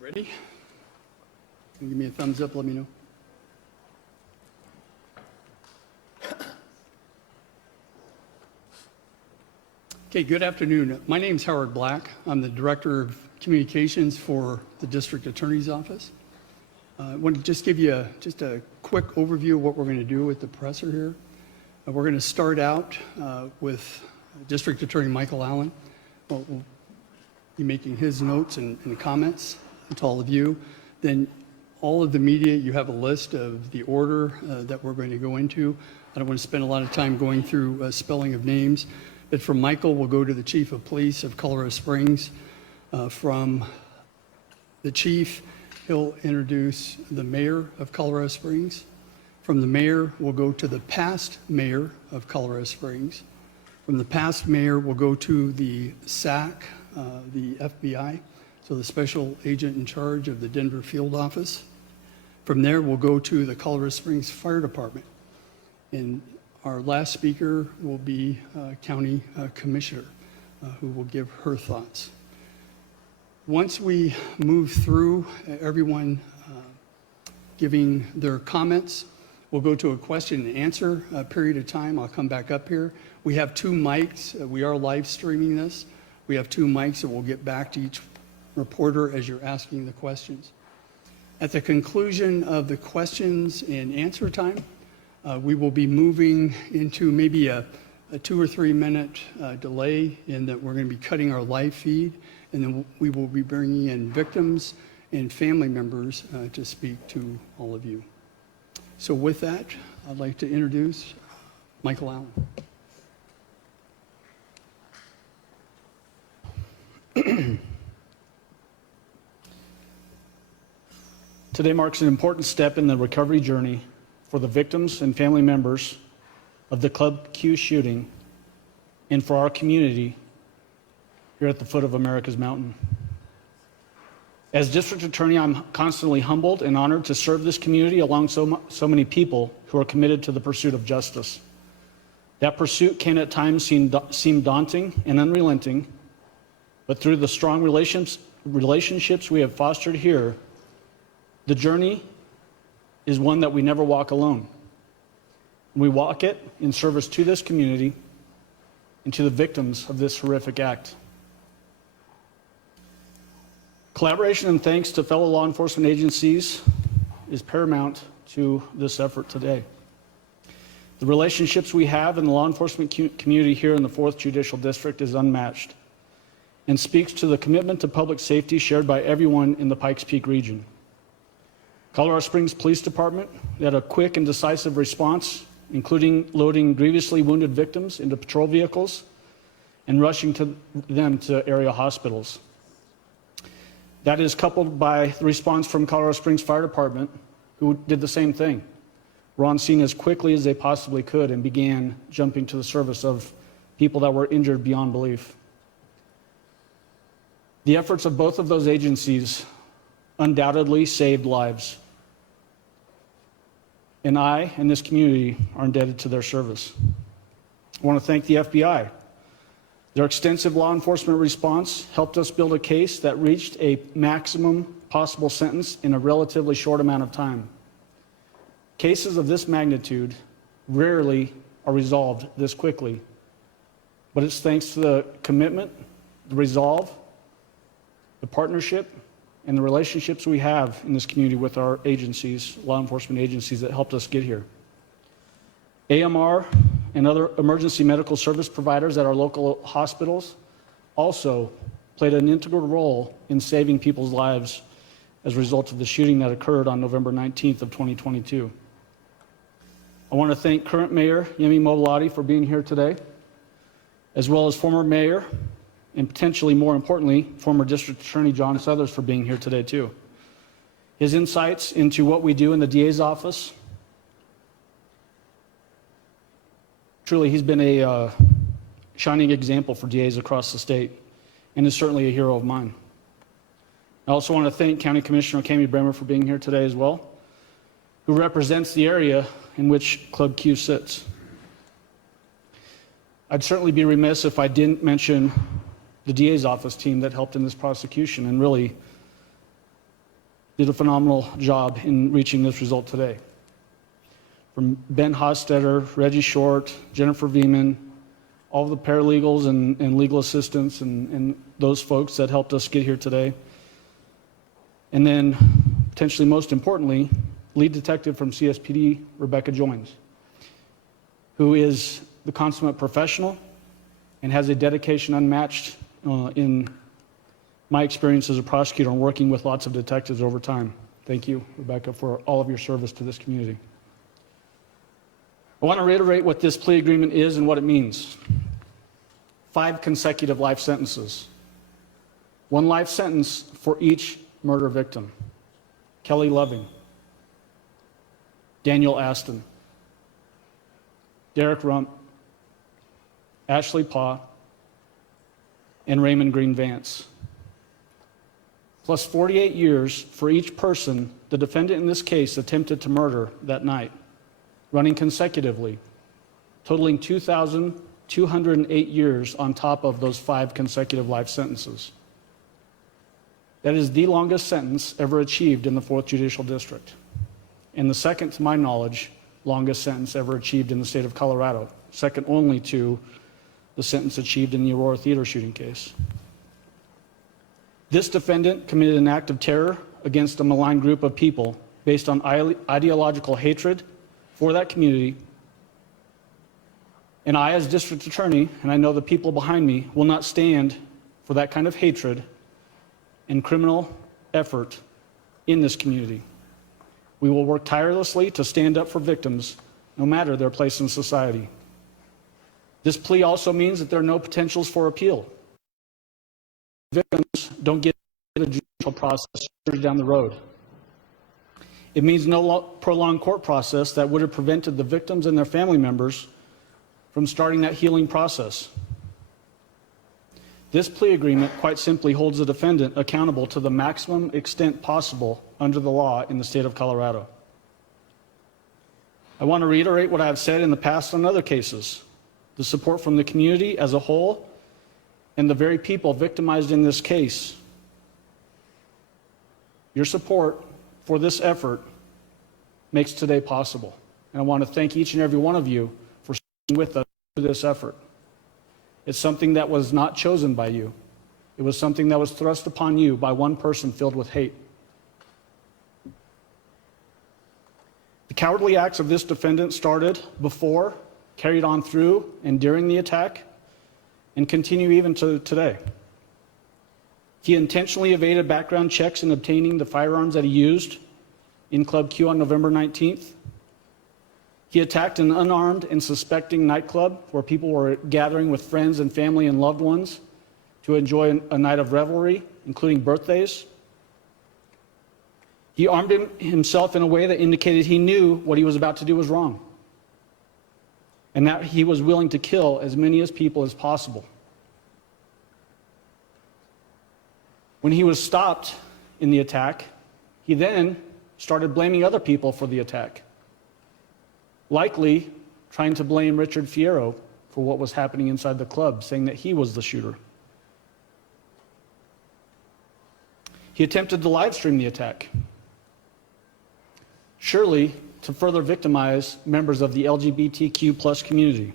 we ready? Can you give me a thumbs up, let me know. Okay, good afternoon. My name is Howard Black. I'm the Director of Communications for the District Attorney's Office. I want to just give you just a quick overview of what we're going to do with the presser here. We're going to start out with District Attorney Michael Allen. We'll be making his notes and comments to all of you. Then all of the media, you have a list of the order that we're going to go into. I don't want to spend a lot of time going through spelling of names, but from Michael, we'll go to the Chief of Police of Colorado Springs. From the Chief, he'll introduce the Mayor of Colorado Springs. From the Mayor, we'll go to the past Mayor of Colorado Springs. From the past Mayor, we'll go to the SAC, the FBI, so the Special Agent in Charge of the Denver Field Office. From there, we'll go to the Colorado Springs Fire Department. And our last speaker will be County Commissioner, who will give her thoughts. Once we move through everyone giving their comments, we'll go to a question and answer period of time. I'll come back up here. We have two mics. We are live streaming this. We have two mics, and we'll get back to each reporter as you're asking the questions. At the conclusion of the questions and answer time, we will be moving into maybe a 2 or 3 minute delay in that we're going to be cutting our live feed, and then we will be bringing in victims and family members to speak to all of you. So with that, I'd like to introduce Michael Allen. Today marks an important step in the recovery journey for the victims and family members of the Club Q shooting and for our community here at the foot of America's mountain. As District Attorney, I'm constantly humbled and honored to serve this community along so many people who are committed to the pursuit of justice. That pursuit can at times seem daunting and unrelenting, but through the strong relationships we have fostered here, the journey is one that we never walk alone. We walk it in service to this community and to the victims of this horrific act. Collaboration and thanks to fellow law enforcement agencies is paramount to this effort today. The relationships we have in the law enforcement community here in the 4th Judicial District is unmatched and speaks to the commitment to public safety shared by everyone in the Pikes Peak region. Colorado Springs Police Department had a quick and decisive response, including loading grievously wounded victims into patrol vehicles and rushing them to area hospitals. That is coupled by the response from Colorado Springs Fire Department, who did the same thing. Were on scene as quickly as they possibly could and began jumping to the service of people that were injured beyond belief. The efforts of both of those agencies undoubtedly saved lives. And I and this community are indebted to their service. I want to thank the FBI. Their extensive law enforcement response helped us build a case that reached a maximum possible sentence in a relatively short amount of time. Cases of this magnitude rarely are resolved this quickly, but it's thanks to the commitment, the resolve, the partnership, and the relationships we have in this community with our agencies, law enforcement agencies, that helped us get here. AMR and other emergency medical service providers at our local hospitals also played an integral role in saving people's lives as a result of the shooting that occurred on November 19th of 2022. I want to thank current Mayor Yemi Mobilati for being here today, as well as former Mayor and potentially more importantly, former District Attorney John Southers for being here today too. His insights into what we do in the DA's office, truly he's been a shining example for DAs across the state and is certainly a hero of mine. I also want to thank County Commissioner Cami Bremer for being here today as well, who represents the area in which Club Q sits. I'd certainly be remiss if I didn't mention the DA's office team that helped in this prosecution and really did a phenomenal job in reaching this result today. From Ben Hostetter, Reggie Short, Jennifer Veeman, all of the paralegals and legal assistants and those folks that helped us get here today. And then, potentially most importantly, lead detective from CSPD, Rebecca Joins, who is the consummate professional and has a dedication unmatched in my experience as a prosecutor and working with lots of detectives over time. Thank you, Rebecca, for all of your service to this community. I want to reiterate what this plea agreement is and what it means. 5 consecutive life sentences. 1 life sentence for each murder victim. Kelly Loving, Daniel Aston, Derek Rump, Ashley Paw, and Raymond Green Vance. Plus 48 years for each person the defendant in this case attempted to murder that night, running consecutively, totaling 2,208 years on top of those 5 consecutive life sentences. That is the longest sentence ever achieved in the 4th Judicial District, and the second, to my knowledge, longest sentence ever achieved in the state of Colorado, second only to the sentence achieved in the Aurora Theater shooting case. This defendant committed an act of terror against a malign group of people based on ideological hatred for that community. And I, as district attorney, and I know the people behind me, will not stand for that kind of hatred and criminal effort in this community. We will work tirelessly to stand up for victims, no matter their place in society. This plea also means that there are no potentials for appeal. Victims don't get a judicial process years down the road. It means no prolonged court process that would have prevented the victims and their family members from starting that healing process. This plea agreement quite simply holds the defendant accountable to the maximum extent possible under the law in the state of Colorado. I want to reiterate what I have said in the past on other cases. The support from the community as a whole and the very people victimized in this case. Your support for this effort makes today possible. And I want to thank each and every one of you for sticking with us through this effort. It's something that was not chosen by you. It was something that was thrust upon you by one person filled with hate. The cowardly acts of this defendant started before, carried on through, and during the attack, and continue even to today. He intentionally evaded background checks in obtaining the firearms that he used in Club Q on November 19th. He attacked an unarmed and suspecting nightclub where people were gathering with friends and family and loved ones to enjoy a night of revelry, including birthdays. He armed himself in a way that indicated he knew what he was about to do was wrong, and that he was willing to kill as many people as possible. When he was stopped in the attack, he then started blaming other people for the attack, likely trying to blame Richard Fierro for what was happening inside the club, saying that he was the shooter. He attempted to live stream the attack, surely to further victimize members of the LGBTQ plus community.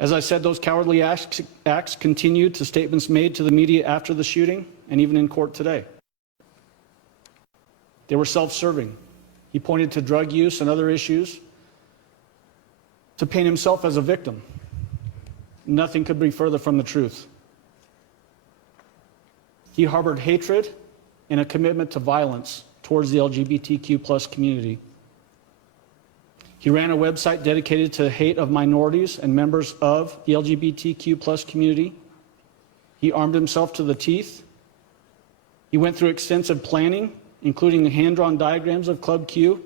As I said, those cowardly acts continued to statements made to the media after the shooting and even in court today. They were self-serving. He pointed to drug use and other issues to paint himself as a victim. Nothing could be further from the truth. He harbored hatred and a commitment to violence towards the LGBTQ plus community. He ran a website dedicated to hate of minorities and members of the LGBTQ plus community. He armed himself to the teeth. He went through extensive planning, including hand-drawn diagrams of Club Q,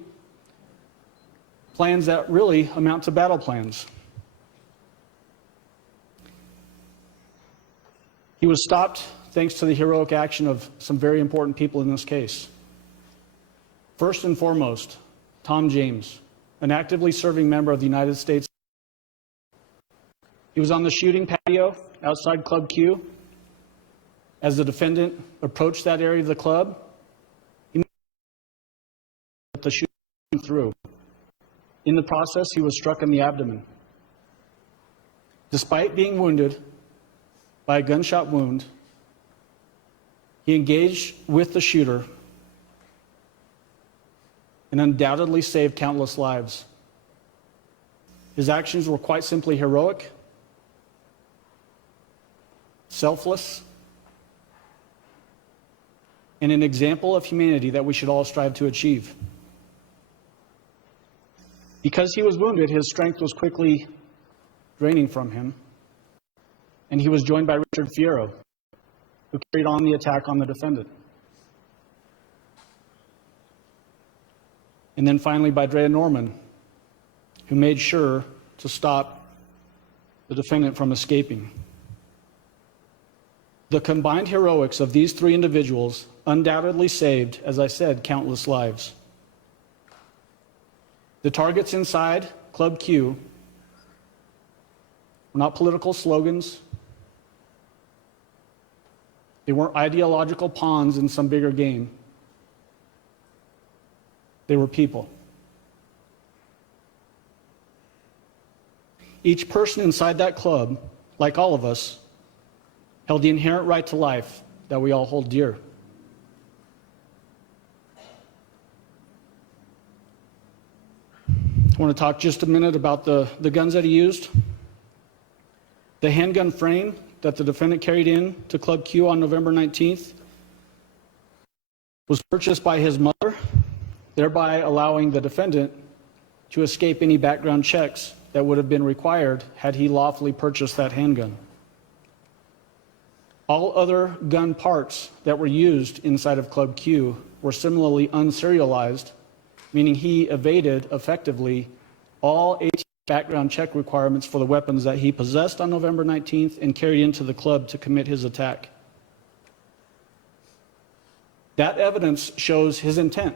plans that really amount to battle plans. He was stopped thanks to the heroic action of some very important people in this case. First and foremost, Tom James, an actively serving member of the United States. He was on the shooting patio outside Club Q. As the defendant approached that area of the club, he let the shooter came through. In the process, he was struck in the abdomen. Despite being wounded by a gunshot wound, he engaged with the shooter and undoubtedly saved countless lives. His actions were quite simply heroic, selfless, and an example of humanity that we should all strive to achieve. Because he was wounded, his strength was quickly draining from him, and he was joined by Richard Fierro, who carried on the attack on the defendant. And then finally by Drea Norman, who made sure to stop the defendant from escaping. The combined heroics of these three individuals undoubtedly saved, as I said, countless lives. The targets inside Club Q were not political slogans. They weren't ideological pawns in some bigger game. They were people. Each person inside that club, like all of us, held the inherent right to life that we all hold dear. I want to talk just a minute about the guns that he used. The handgun frame that the defendant carried in to Club Q on November 19th was purchased by his mother, thereby allowing the defendant to escape any background checks that would have been required had he lawfully purchased that handgun. All other gun parts that were used inside of Club Q were similarly unserialized, meaning he evaded effectively all 18 background check requirements for the weapons that he possessed on November 19th and carried into the club to commit his attack. That evidence shows his intent.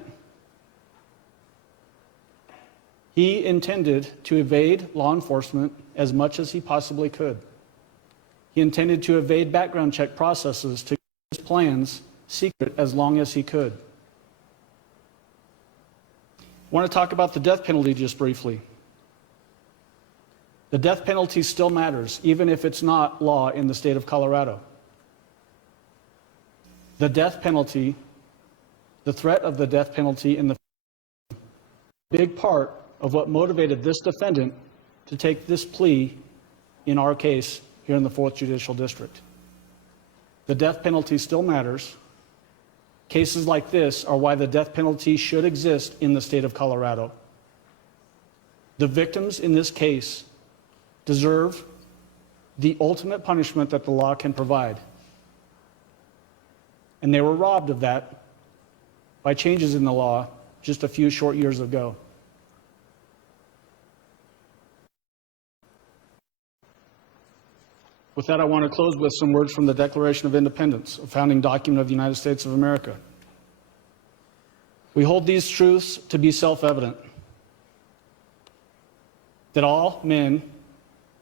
He intended to evade law enforcement as much as he possibly could. He intended to evade background check processes to keep his plans secret as long as he could. I want to talk about the death penalty just briefly. The death penalty still matters, even if it's not law in the state of Colorado. The death penalty, the threat of the death penalty in the big part of what motivated this defendant to take this plea in our case here in the 4th Judicial District. The death penalty still matters. Cases like this are why the death penalty should exist in the state of Colorado. The victims in this case deserve the ultimate punishment that the law can provide. And they were robbed of that by changes in the law just a few short years ago. With that, I want to close with some words from the Declaration of Independence, a founding document of the United States of America. We hold these truths to be self-evident, that all men,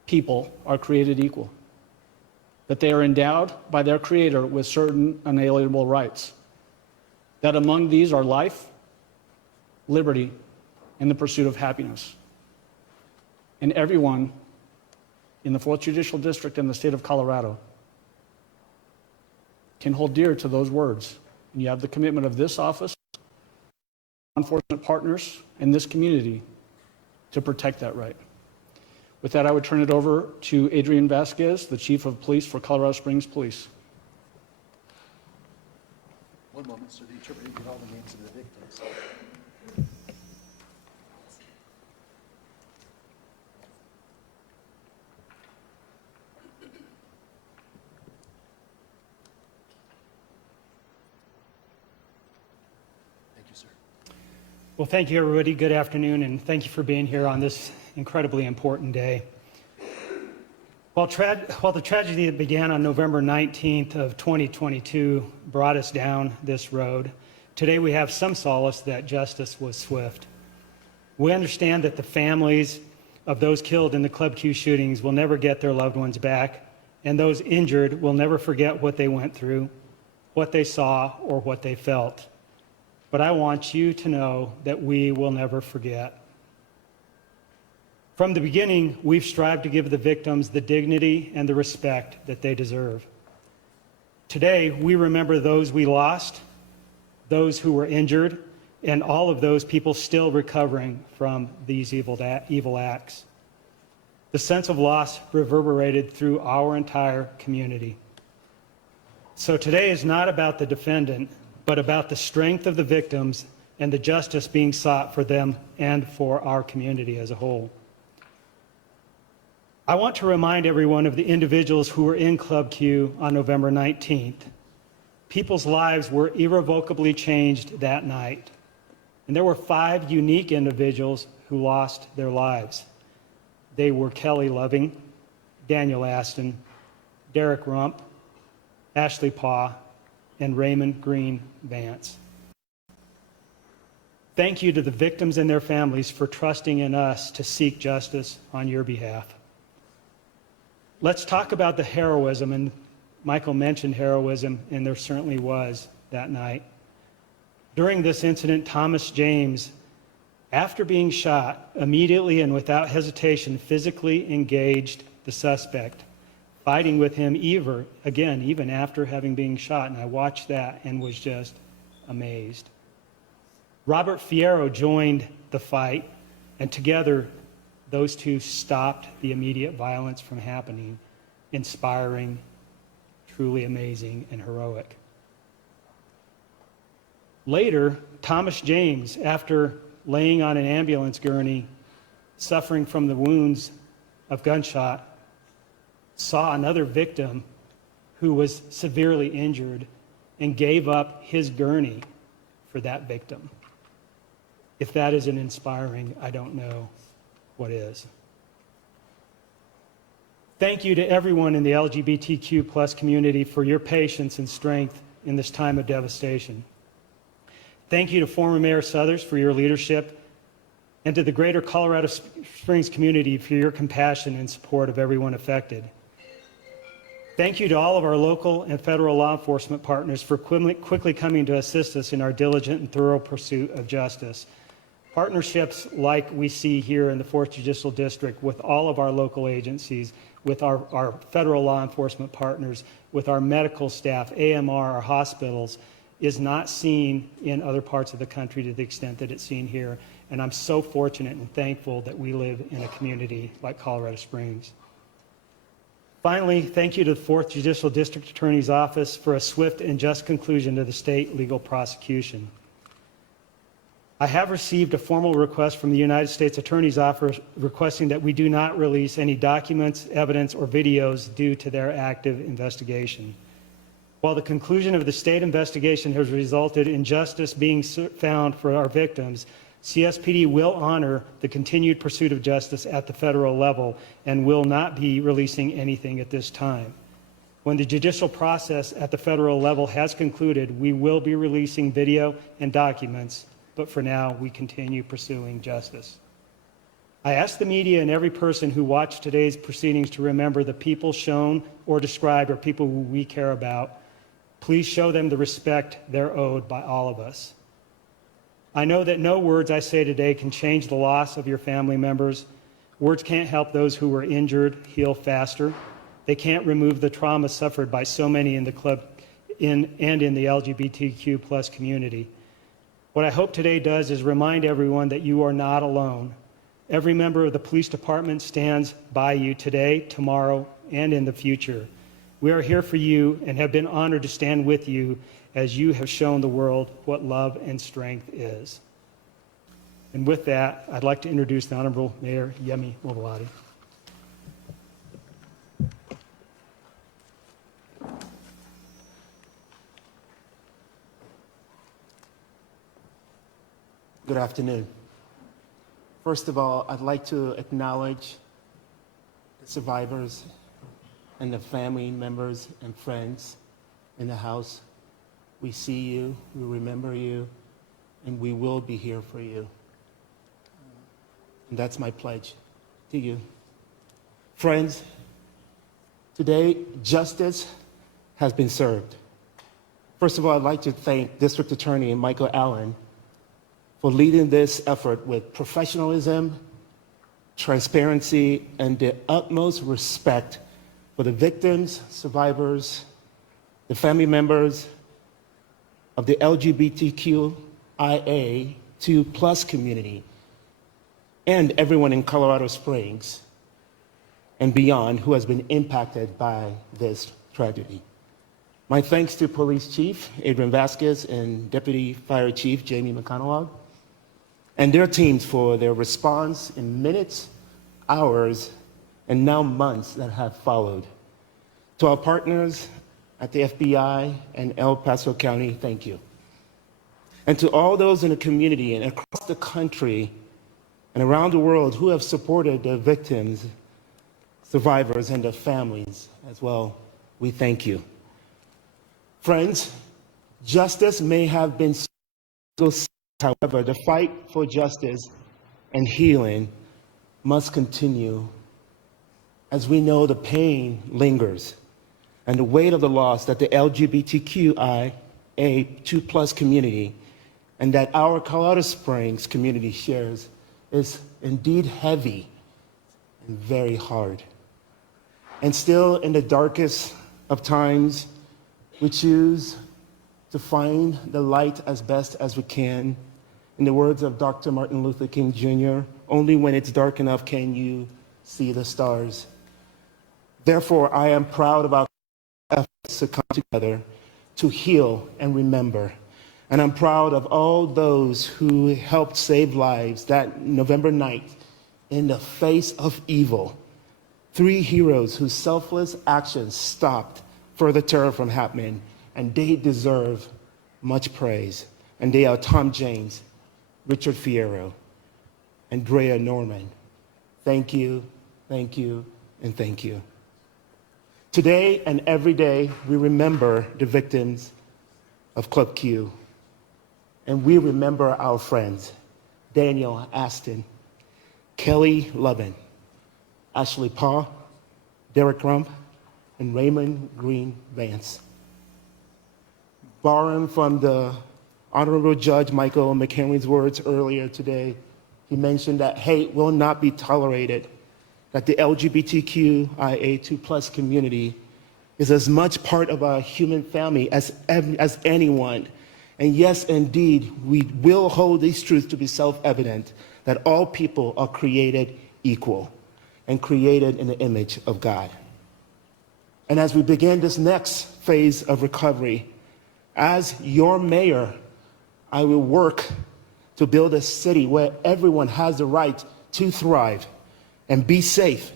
people, are created equal, that they are endowed by their Creator with certain unalienable rights, that among these are life, liberty, and the pursuit of happiness. And everyone in the 4th Judicial District in the state of Colorado can hold dear to those words. And you have the commitment of this office, law enforcement partners, and this community to protect that right. With that, I would turn it over to Adrian Vasquez, the Chief of Police for Colorado Springs Police. One moment, sir. The interpreter get all the names of the victims. Thank you, sir. Well, thank you, everybody. Good afternoon, and thank you for being here on this incredibly important day. While the tragedy that began on November 19th of 2022 brought us down this road, today we have some solace that justice was swift. We understand that the families of those killed in the Club Q shootings will never get their loved ones back, and those injured will never forget what they went through, what they saw, or what they felt. But I want you to know that we will never forget. From the beginning, we've strived to give the victims the dignity and the respect that they deserve. Today, we remember those we lost, those who were injured, and all of those people still recovering from these evil acts. The sense of loss reverberated through our entire community. So today is not about the defendant, but about the strength of the victims and the justice being sought for them and for our community as a whole. I want to remind everyone of the individuals who were in Club Q on November 19th. People's lives were irrevocably changed that night. And there were 5 unique individuals who lost their lives. They were Kelly Loving, Daniel Aston, Derek Rump, Ashley Paw, and Raymond Green Vance. Thank you to the victims and their families for trusting in us to seek justice on your behalf. Let's talk about the heroism, and Michael mentioned heroism, and there certainly was that night. During this incident, Thomas James, after being shot, immediately and without hesitation, physically engaged the suspect, fighting with him even after having been shot. And I watched that and was just amazed. Robert Fierro joined the fight, and together those two stopped the immediate violence from happening. Inspiring, truly amazing, and heroic. Later, Thomas James, after laying on an ambulance gurney, suffering from the wounds of gunshot, saw another victim who was severely injured and gave up his gurney for that victim. If that isn't inspiring, I don't know what is. Thank you to everyone in the LGBTQ plus community for your patience and strength in this time of devastation. Thank you to former Mayor Suthers for your leadership, and to the greater Colorado Springs community for your compassion and support of everyone affected. Thank you to all of our local and federal law enforcement partners for quickly coming to assist us in our diligent and thorough pursuit of justice. Partnerships like we see here in the 4th Judicial District with all of our local agencies, with our federal law enforcement partners, with our medical staff, AMR, our hospitals, is not seen in other parts of the country to the extent that it's seen here. And I'm so fortunate and thankful that we live in a community like Colorado Springs. Finally, thank you to the 4th Judicial District Attorney's Office for a swift and just conclusion to the state legal prosecution. I have received a formal request from the United States Attorney's Office requesting that we do not release any documents, evidence, or videos due to their active investigation. While the conclusion of the state investigation has resulted in justice being found for our victims, CSPD will honor the continued pursuit of justice at the federal level and will not be releasing anything at this time. When the judicial process at the federal level has concluded, we will be releasing video and documents, but for now, we continue pursuing justice. I ask the media and every person who watched today's proceedings to remember the people shown or described are people who we care about. Please show them the respect they're owed by all of us. I know that no words I say today can change the loss of your family members. Words can't help those who were injured heal faster. They can't remove the trauma suffered by so many in the club and in the LGBTQ plus community. What I hope today does is remind everyone that you are not alone. Every member of the police department stands by you today, tomorrow, and in the future. We are here for you and have been honored to stand with you as you have shown the world what love and strength is. And with that, I'd like to introduce the Honorable Mayor Yemi Mobolade. Good afternoon. First of all, I'd like to acknowledge the survivors and the family members and friends in the house. We see you, we remember you, and we will be here for you. And that's my pledge to you. Friends, Today, justice has been served. First of all, I'd like to thank District Attorney Michael Allen for leading this effort with professionalism, transparency, and the utmost respect for the victims, survivors, the family members of the LGBTQIA2+ community, and everyone in Colorado Springs and beyond who has been impacted by this tragedy. My thanks to Police Chief Adrian Vasquez and Deputy Fire Chief Jamie McConaughey and their teams for their response in minutes, hours, and now months that have followed. To our partners at the FBI and El Paso County, thank you. And to all those in the community and across the country and around the world who have supported the victims, survivors, and their families as well, we thank you. Friends, justice may have been so, however, the fight for justice and healing must continue, as we know the pain lingers and the weight of the loss that the LGBTQIA2+ community and that our Colorado Springs community shares is indeed heavy and very hard. And still, in the darkest of times, we choose to find the light as best as we can. In the words of Dr. Martin Luther King Jr., only when it's dark enough can you see the stars. Therefore, I am proud of our efforts to come together to heal and remember. And I'm proud of all those who helped save lives that November 9th in the face of evil. 3 heroes whose selfless actions stopped further terror from happening, and they deserve much praise. And they are Tom James, Richard Fierro, and Drea Norman. Thank you, and thank you. Today and every day, we remember the victims of Club Q. And we remember our friends, Daniel Aston, Kelly Lovin, Ashley Paul, Derek Rump, and Raymond Green Vance. Borrowing from the Honorable Judge Michael McHenry's words earlier today, he mentioned that hate will not be tolerated, that the LGBTQIA2+ community is as much part of our human family as anyone. And yes, indeed, we will hold these truths to be self-evident, that all people are created equal and created in the image of God. And as we begin this next phase of recovery, as your mayor, I will work to build a city where everyone has the right to thrive and be safe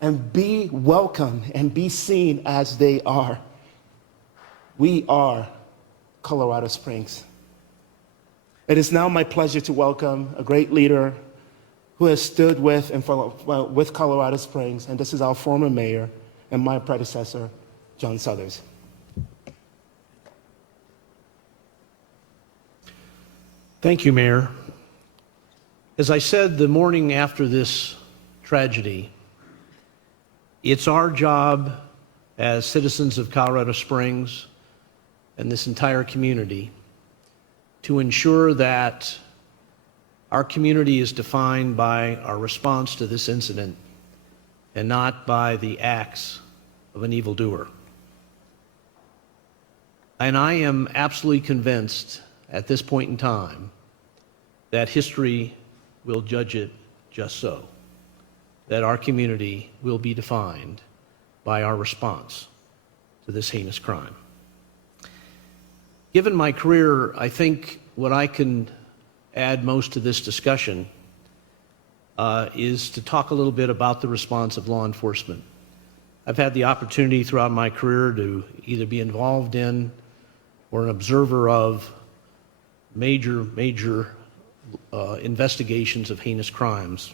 and be welcome and be seen as they are. We are Colorado Springs. It is now my pleasure to welcome a great leader who has stood with Colorado Springs, and this is our former mayor and my predecessor, John Suthers. Thank you, Mayor. As I said the morning after this tragedy, it's our job as citizens of Colorado Springs and this entire community to ensure that our community is defined by our response to this incident and not by the acts of an evildoer. And I am absolutely convinced at this point in time that history will judge it just so, that our community will be defined by our response to this heinous crime. Given my career, I think what I can add most to this discussion is to talk a little bit about the response of law enforcement. I've had the opportunity throughout my career to either be involved in or an observer of major investigations of heinous crimes,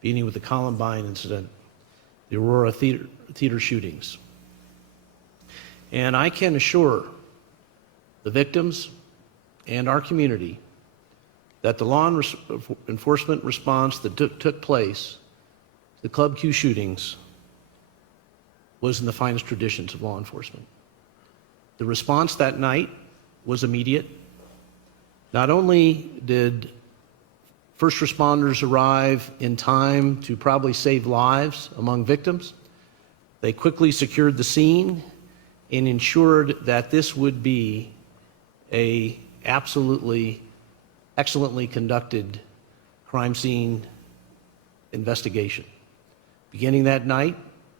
beginning with the Columbine incident, the Aurora theater shootings. And I can assure the victims and our community that the law enforcement response that took place to the Club Q shootings was in the finest traditions of law enforcement. The response that night was immediate. Not only did first responders arrive in time to probably save lives among victims, they quickly secured the scene and ensured that this would be a absolutely excellently conducted crime scene investigation. Beginning that night,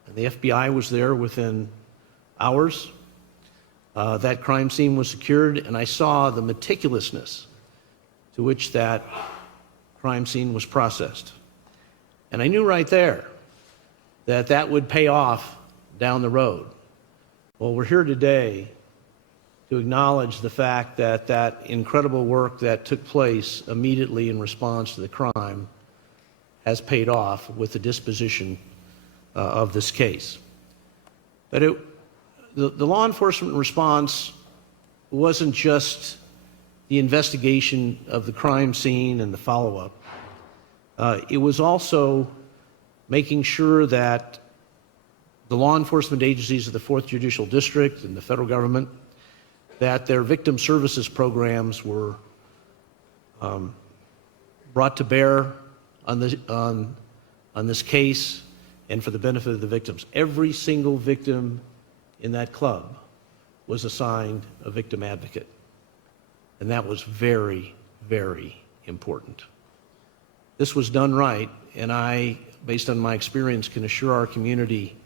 and the FBI was there within hours, that crime scene was secured, and I saw the meticulousness to which that crime scene was processed. And I knew right there that that would pay off down the road. Well, we're here today to acknowledge the fact that that incredible work that took place immediately in response to the crime has paid off with the disposition of this case. But the law enforcement response wasn't just the investigation of the crime scene and the follow-up. It was also making sure that the law enforcement agencies of the 4th Judicial District and the federal government, that their victim services programs were brought to bear on this case and for the benefit of the victims. Every single victim in that club was assigned a victim advocate. And that was very, very important. This was done right, and I, based on my experience, can assure our community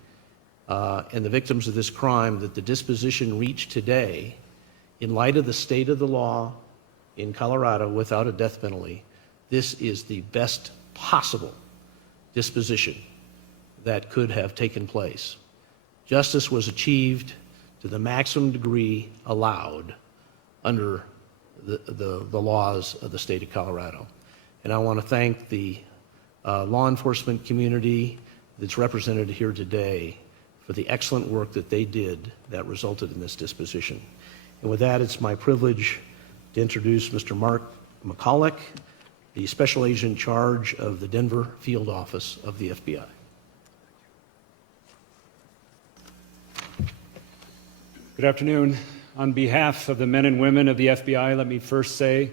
and the victims of this crime that the disposition reached today, in light of the state of the law in Colorado without a death penalty, this is the best possible disposition that could have taken place. Justice was achieved to the maximum degree allowed under the laws of the state of Colorado. And I want to thank the law enforcement community that's represented here today for the excellent work that they did that resulted in this disposition. And with that, it's my privilege to introduce Mr. Mark McCulloch, the Special Agent in charge of the Denver Field Office of the FBI. Good afternoon. On behalf of the men and women of the FBI, let me first say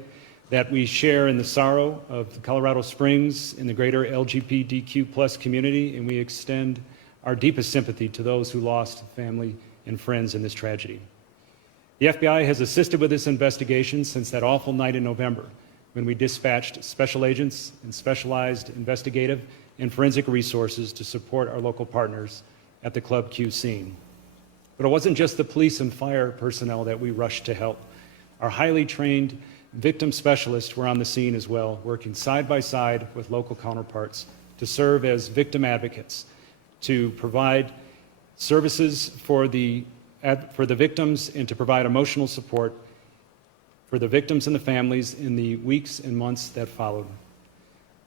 that we share in the sorrow of Colorado Springs and the greater LGBTQ+ community, and we extend our deepest sympathy to those who lost family and friends in this tragedy. The FBI has assisted with this investigation since that awful night in November, when we dispatched special agents and specialized investigative and forensic resources to support our local partners at the Club Q scene. But it wasn't just the police and fire personnel that we rushed to help. Our highly trained victim specialists were on the scene as well, working side by side with local counterparts to serve as victim advocates, to provide services for the victims and to provide emotional support for the victims and the families in the weeks and months that followed.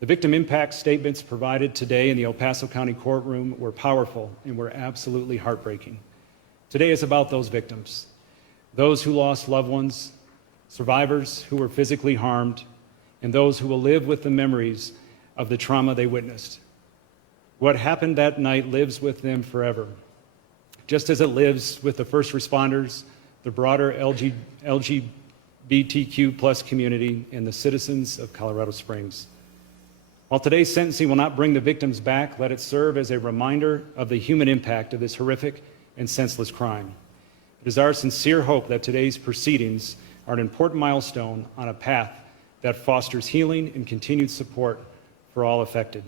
The victim impact statements provided today in the El Paso County courtroom were powerful and were absolutely heartbreaking. Today is about those victims, those who lost loved ones, survivors who were physically harmed, and those who will live with the memories of the trauma they witnessed. What happened that night lives with them forever, just as it lives with the first responders, the broader LGBTQ+ community, and the citizens of Colorado Springs. While today's sentencing will not bring the victims back, let it serve as a reminder of the human impact of this horrific and senseless crime. It is our sincere hope that today's proceedings are an important milestone on a path that fosters healing and continued support for all affected.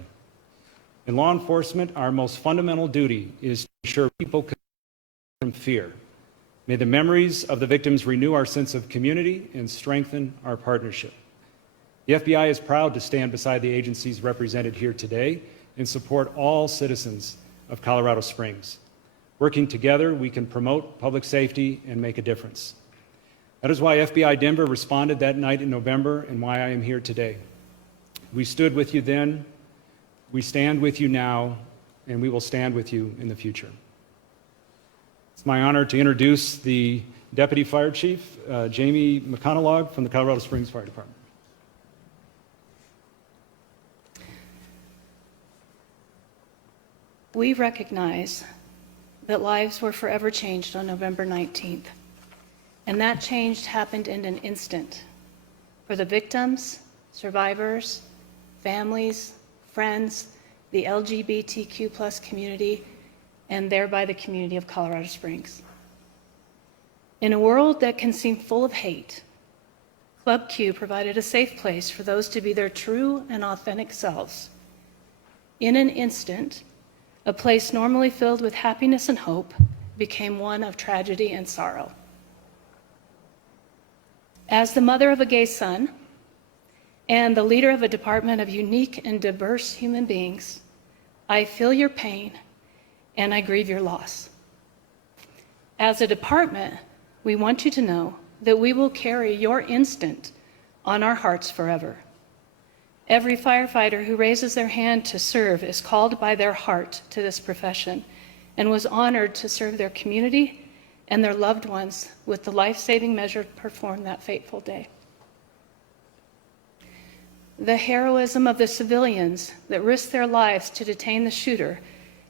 In law enforcement, our most fundamental duty is to ensure people can from fear. May the memories of the victims renew our sense of community and strengthen our partnership. The FBI is proud to stand beside the agencies represented here today and support all citizens of Colorado Springs. Working together, we can promote public safety and make a difference. That is why FBI Denver responded that night in November and why I am here today. We stood with you then, we stand with you now, and we will stand with you in the future. It's my honor to introduce the Deputy Fire Chief, Jamie McConaughey from the Colorado Springs Fire Department. We recognize that lives were forever changed on November 19th. And that change happened in an instant for the victims, survivors, families, friends, the LGBTQ+ community, and thereby the community of Colorado Springs. In a world that can seem full of hate, Club Q provided a safe place for those to be their true and authentic selves. In an instant, a place normally filled with happiness and hope became one of tragedy and sorrow. As the mother of a gay son and the leader of a department of unique and diverse human beings, I feel your pain and I grieve your loss. As a department, we want you to know that we will carry your instant on our hearts forever. Every firefighter who raises their hand to serve is called by their heart to this profession and was honored to serve their community and their loved ones with the life-saving measure performed that fateful day. The heroism of the civilians that risked their lives to detain the shooter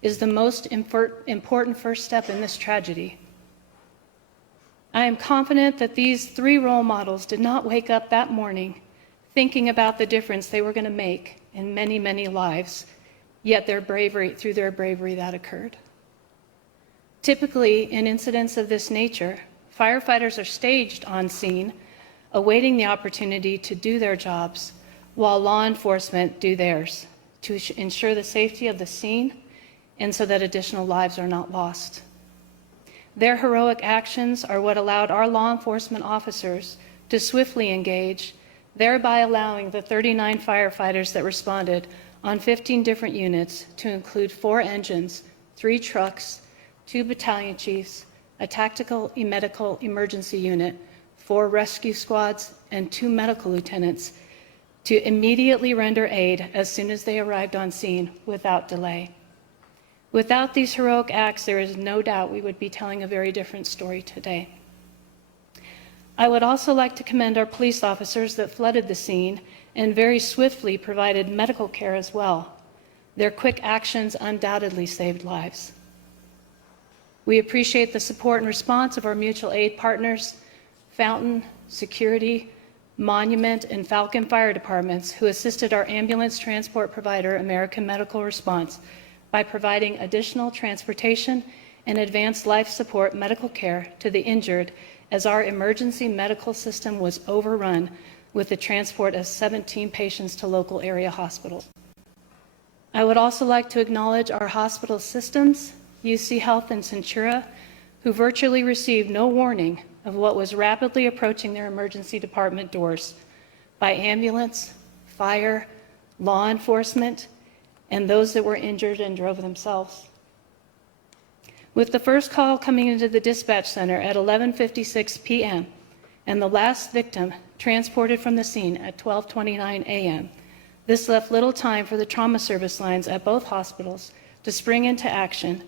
is the most important first step in this tragedy. I am confident that these three role models did not wake up that morning thinking about the difference they were going to make in many, many lives, yet through their bravery that occurred. Typically, in incidents of this nature, firefighters are staged on scene, awaiting the opportunity to do their jobs, while law enforcement do theirs, to ensure the safety of the scene and so that additional lives are not lost. Their heroic actions are what allowed our law enforcement officers to swiftly engage, thereby allowing the 39 firefighters that responded on 15 different units to include 4 engines, 3 trucks, 2 battalion chiefs, a tactical medical emergency unit, 4 rescue squads, and 2 medical lieutenants to immediately render aid as soon as they arrived on scene without delay. Without these heroic acts, there is no doubt we would be telling a very different story today. I would also like to commend our police officers that flooded the scene and very swiftly provided medical care as well. Their quick actions undoubtedly saved lives. We appreciate the support and response of our mutual aid partners, Fountain, Security, Monument, and Falcon Fire Departments, who assisted our ambulance transport provider, American Medical Response, by providing additional transportation and advanced life support medical care to the injured as our emergency medical system was overrun with the transport of 17 patients to local area hospitals. I would also like to acknowledge our hospital systems, UC Health and Centura, who virtually received no warning of what was rapidly approaching their emergency department doors by ambulance, fire, law enforcement, and those that were injured and drove themselves. With the first call coming into the dispatch center at 11:56 p.m. and the last victim transported from the scene at 12:29 a.m., this left little time for the trauma service lines at both hospitals to spring into action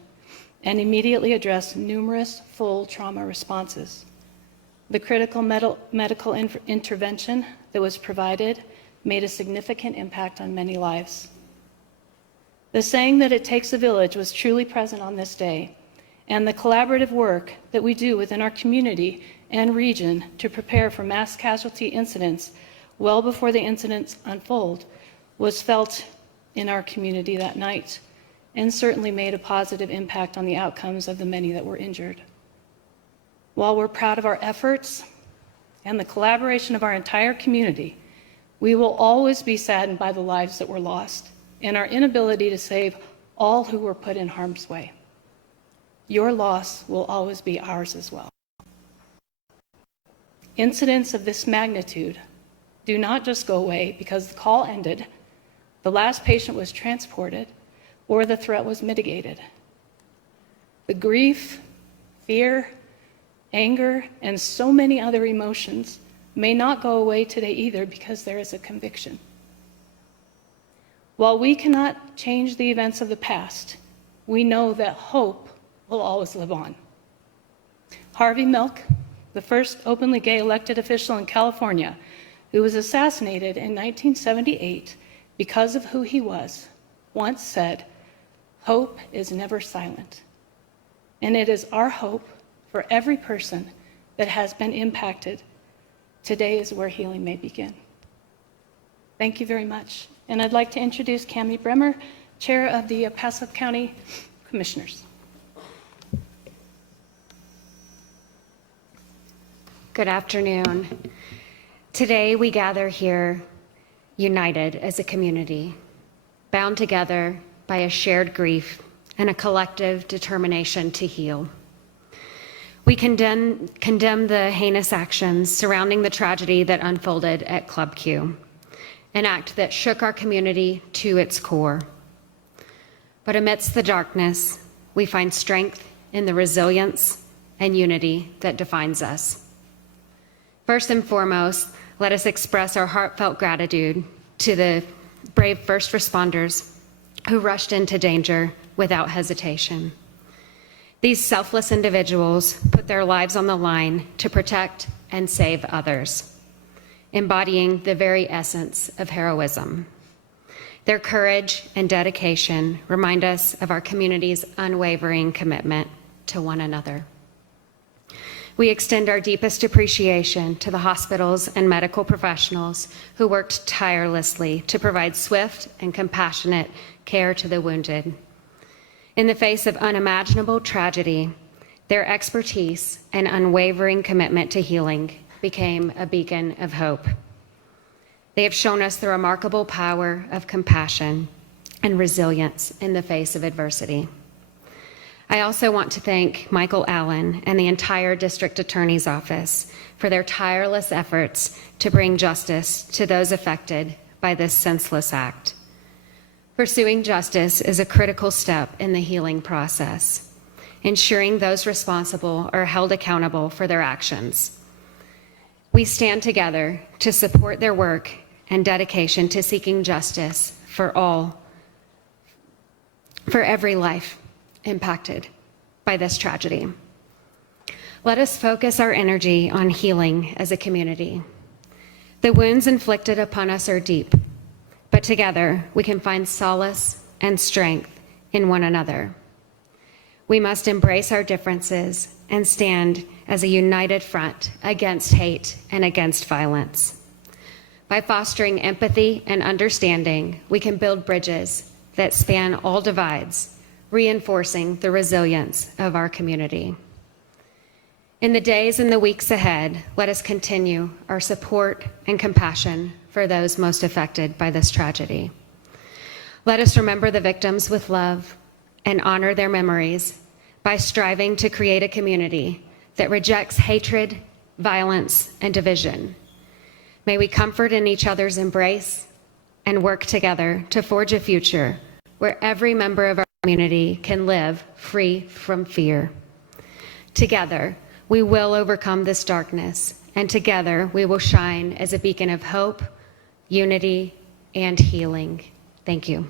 and immediately address numerous full trauma responses. The critical medical intervention that was provided made a significant impact on many lives. The saying that it takes a village was truly present on this day, and the collaborative work that we do within our community and region to prepare for mass casualty incidents well before the incidents unfold was felt in our community that night and certainly made a positive impact on the outcomes of the many that were injured. While we're proud of our efforts and the collaboration of our entire community, we will always be saddened by the lives that were lost and our inability to save all who were put in harm's way. Your loss will always be ours as well. Incidents of this magnitude do not just go away because the call ended, the last patient was transported, or the threat was mitigated. The grief, fear, anger, and so many other emotions may not go away today either because there is a conviction. While we cannot change the events of the past, we know that hope will always live on. Harvey Milk, the first openly gay elected official in California, who was assassinated in 1978 because of who he was, once said, "Hope is never silent." And it is our hope for every person that has been impacted. Today is where healing may begin. Thank you very much. And I'd like to introduce Cammie Bremer, Chair of the El Paso County Commissioners. Good afternoon. Today we gather here united as a community, bound together by a shared grief and a collective determination to heal. We condemn the heinous actions surrounding the tragedy that unfolded at Club Q, an act that shook our community to its core. But amidst the darkness, we find strength in the resilience and unity that defines us. First and foremost, let us express our heartfelt gratitude to the brave first responders who rushed into danger without hesitation. These selfless individuals put their lives on the line to protect and save others, embodying the very essence of heroism. Their courage and dedication remind us of our community's unwavering commitment to one another. We extend our deepest appreciation to the hospitals and medical professionals who worked tirelessly to provide swift and compassionate care to the wounded. In the face of unimaginable tragedy, their expertise and unwavering commitment to healing became a beacon of hope. They have shown us the remarkable power of compassion and resilience in the face of adversity. I also want to thank Michael Allen and the entire District Attorney's Office for their tireless efforts to bring justice to those affected by this senseless act. Pursuing justice is a critical step in the healing process, ensuring those responsible are held accountable for their actions. We stand together to support their work and dedication to seeking justice for every life impacted by this tragedy. Let us focus our energy on healing as a community. The wounds inflicted upon us are deep, but together we can find solace and strength in one another. We must embrace our differences and stand as a united front against hate and against violence. By fostering empathy and understanding, we can build bridges that span all divides, reinforcing the resilience of our community. In the days and the weeks ahead, let us continue our support and compassion for those most affected by this tragedy. Let us remember the victims with love and honor their memories by striving to create a community that rejects hatred, violence, and division. May we comfort in each other's embrace and work together to forge a future where every member of our community can live free from fear. Together, we will overcome this darkness, and together we will shine as a beacon of hope, unity, and healing. Thank you.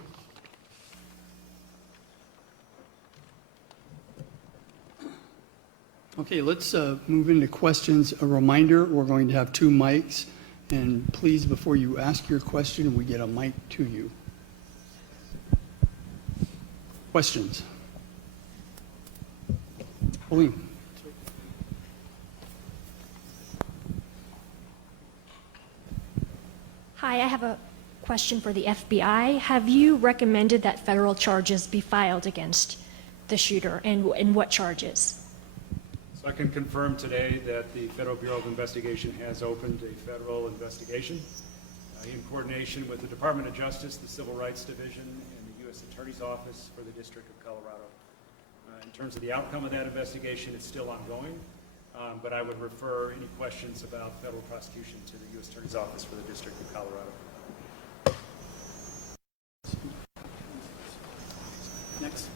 Okay, let's move into questions. A reminder, we're going to have 2 mics, and please, before you ask your question, we get a mic to you. Questions? Pauline. Hi, I have a question for the FBI. Have you recommended that federal charges be filed against the shooter, and what charges? So I can confirm today that the Federal Bureau of Investigation has opened a federal investigation in coordination with the Department of Justice, the Civil Rights Division, and the U.S. Attorney's Office for the District of Colorado. In terms of the outcome of that investigation, it's still ongoing, but I would refer any questions about federal prosecution to the U.S. Attorney's Office for the District of Colorado. Next.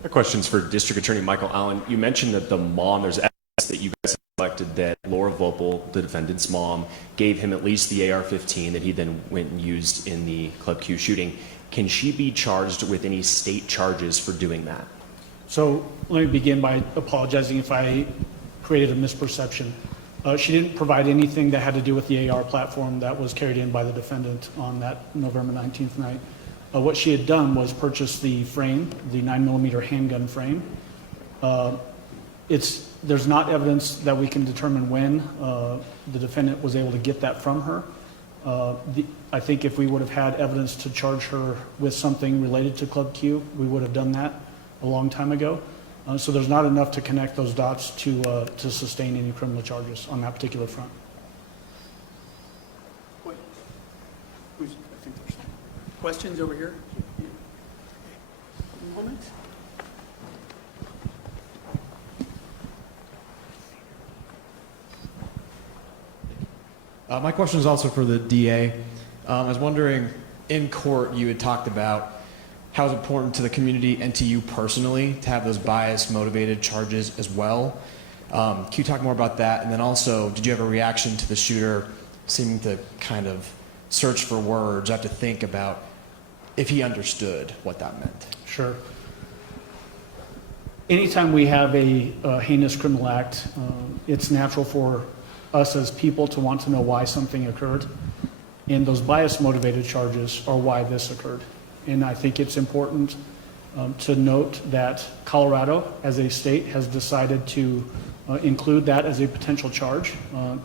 My question's for District Attorney Michael Allen. You mentioned that the mom, there's evidence that you guys collected that Laura Vopel, the defendant's mom, gave him at least the AR-15 that he then went and used in the Club Q shooting. Can she be charged with any state charges for doing that? So let me begin by apologizing if I created a misperception. She didn't provide anything that had to do with the AR platform that was carried in by the defendant on that November 19th night. What she had done was purchase the frame, the 9mm handgun frame. There's not evidence that we can determine when the defendant was able to get that from her. I think if we would have had evidence to charge her with something related to Club Q, we would have done that a long time ago. So there's not enough to connect those dots to sustain any criminal charges on that particular front. I think there's questions over here? Comments? My question is also for the DA. I was wondering, in court, you had talked about how it's important to the community and to you personally to have those bias-motivated charges as well. Can you talk more about that? And then also, did you have a reaction to the shooter seeming to kind of search for words, have to think about if he understood what that meant? Sure. Anytime we have a heinous criminal act, it's natural for us as people to want to know why something occurred. And those bias-motivated charges are why this occurred. And I think it's important to note that Colorado, as a state, has decided to include that as a potential charge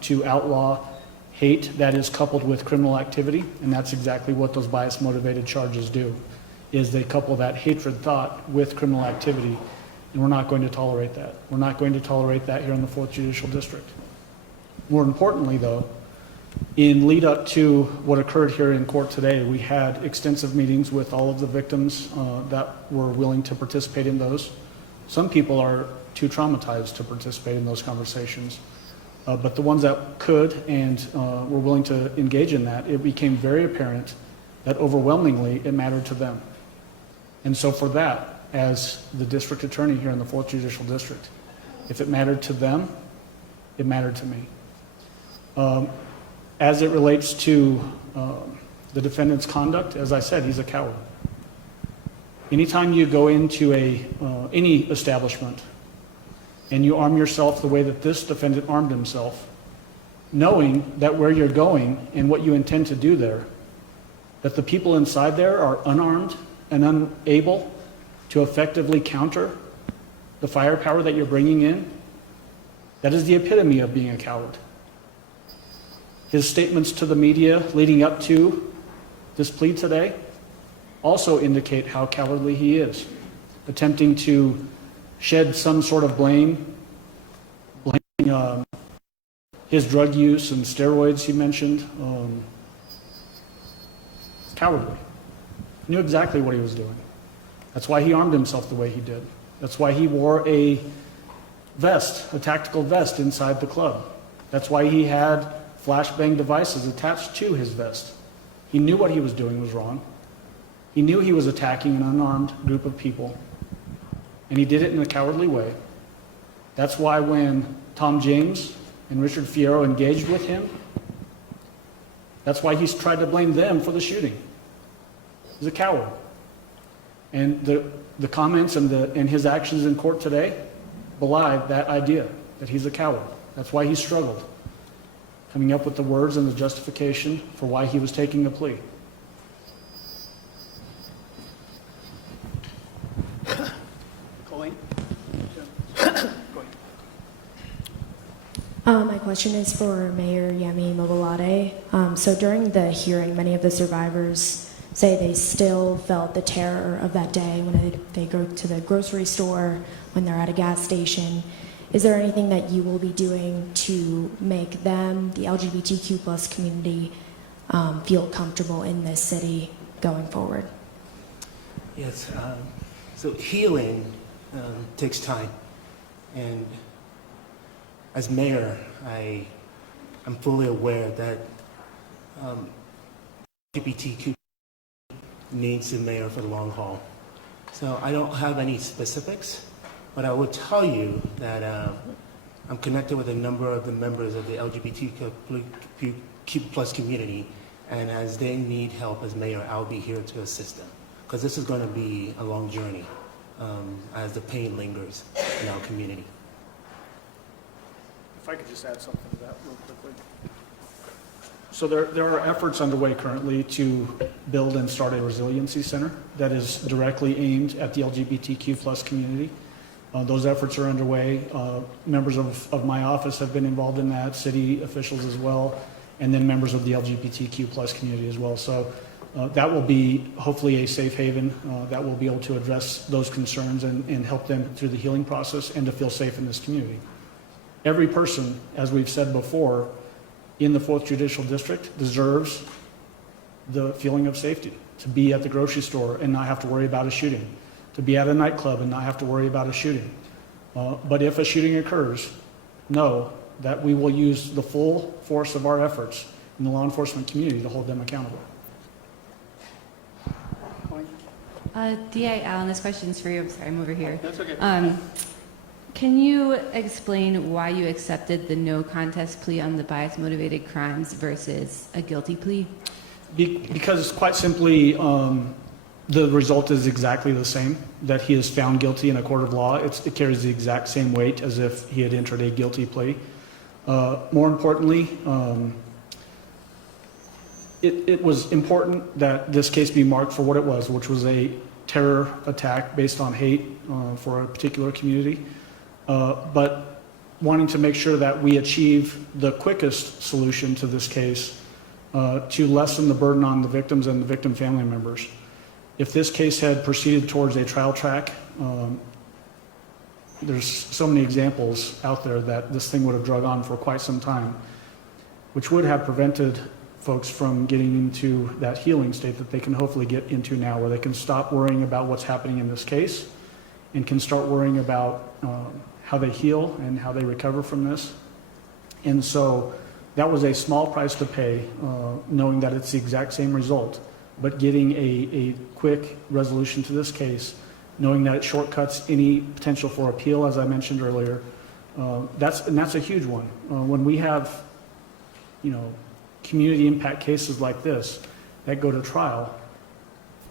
to outlaw hate that is coupled with criminal activity. And that's exactly what those bias-motivated charges do, is they couple that hatred thought with criminal activity. And we're not going to tolerate that. We're not going to tolerate that here in the 4th Judicial District. More importantly, though, in lead up to what occurred here in court today, we had extensive meetings with all of the victims that were willing to participate in those. Some people are too traumatized to participate in those conversations. But the ones that could and were willing to engage in that, it became very apparent that overwhelmingly it mattered to them. And so for that, as the district attorney here in the 4th Judicial District, if it mattered to them, it mattered to me. As it relates to the defendant's conduct, as I said, he's a coward. Anytime you go into any establishment and you arm yourself the way that this defendant armed himself, knowing that where you're going and what you intend to do there, that the people inside there are unarmed and unable to effectively counter the firepower that you're bringing in, that is the epitome of being a coward. His statements to the media leading up to this plea today also indicate how cowardly he is, attempting to shed some sort of blaming his drug use and steroids he mentioned. Cowardly. He knew exactly what he was doing. That's why he armed himself the way he did. That's why he wore a vest, a tactical vest inside the club. That's why he had flashbang devices attached to his vest. He knew what he was doing was wrong. He knew he was attacking an unarmed group of people, and he did it in a cowardly way. That's why when Tom James and Richard Fierro engaged with him, that's why he's tried to blame them for the shooting. He's a coward. And the comments and his actions in court today belie that idea, that he's a coward. That's why he struggled, coming up with the words and the justification for why he was taking the plea. Colleen? My question is for Mayor Yemi Mobolade. So during the hearing, many of the survivors say they still felt the terror of that day when they go to the grocery store, when they're at a gas station. Is there anything that you will be doing to make them, the LGBTQ plus community, feel comfortable in this city going forward? Yes, so healing takes time. And as mayor, I'm fully aware that LGBTQ needs a mayor for the long haul. So I don't have any specifics, but I will tell you that I'm connected with a number of the members of the LGBTQ plus community, and as they need help as mayor, I'll be here to assist them. Because this is going to be a long journey as the pain lingers in our community. If I could just add something to that real quickly. So there are efforts underway currently to build and start a resiliency center that is directly aimed at the LGBTQ plus community. Those efforts are underway. Members of my office have been involved in that, city officials as well, and then members of the LGBTQ plus community as well. So that will be hopefully a safe haven that will be able to address those concerns and help them through the healing process and to feel safe in this community. Every person, as we've said before, in the 4th Judicial District deserves the feeling of safety, to be at the grocery store and not have to worry about a shooting, to be at a nightclub and not have to worry about a shooting. But if a shooting occurs, know that we will use the full force of our efforts in the law enforcement community to hold them accountable. DA Allen, this question's for you. I'm sorry, I'm over here. That's okay. Can you explain why you accepted the no contest plea on the bias-motivated crimes versus a guilty plea? Because quite simply, the result is exactly the same, that he is found guilty in a court of law. It carries the exact same weight as if he had entered a guilty plea. More importantly, it was important that this case be marked for what it was, which was a terror attack based on hate for a particular community. But wanting to make sure that we achieve the quickest solution to this case to lessen the burden on the victims and the victim family members. If this case had proceeded towards a trial track, there's so many examples out there that this thing would have drug on for quite some time, which would have prevented folks from getting into that healing state that they can hopefully get into now, where they can stop worrying about what's happening in this case and can start worrying about how they heal and how they recover from this. And so that was a small price to pay, knowing that it's the exact same result, but getting a quick resolution to this case, knowing that it shortcuts any potential for appeal, as I mentioned earlier. That's a huge one. When we have, community impact cases like this that go to trial,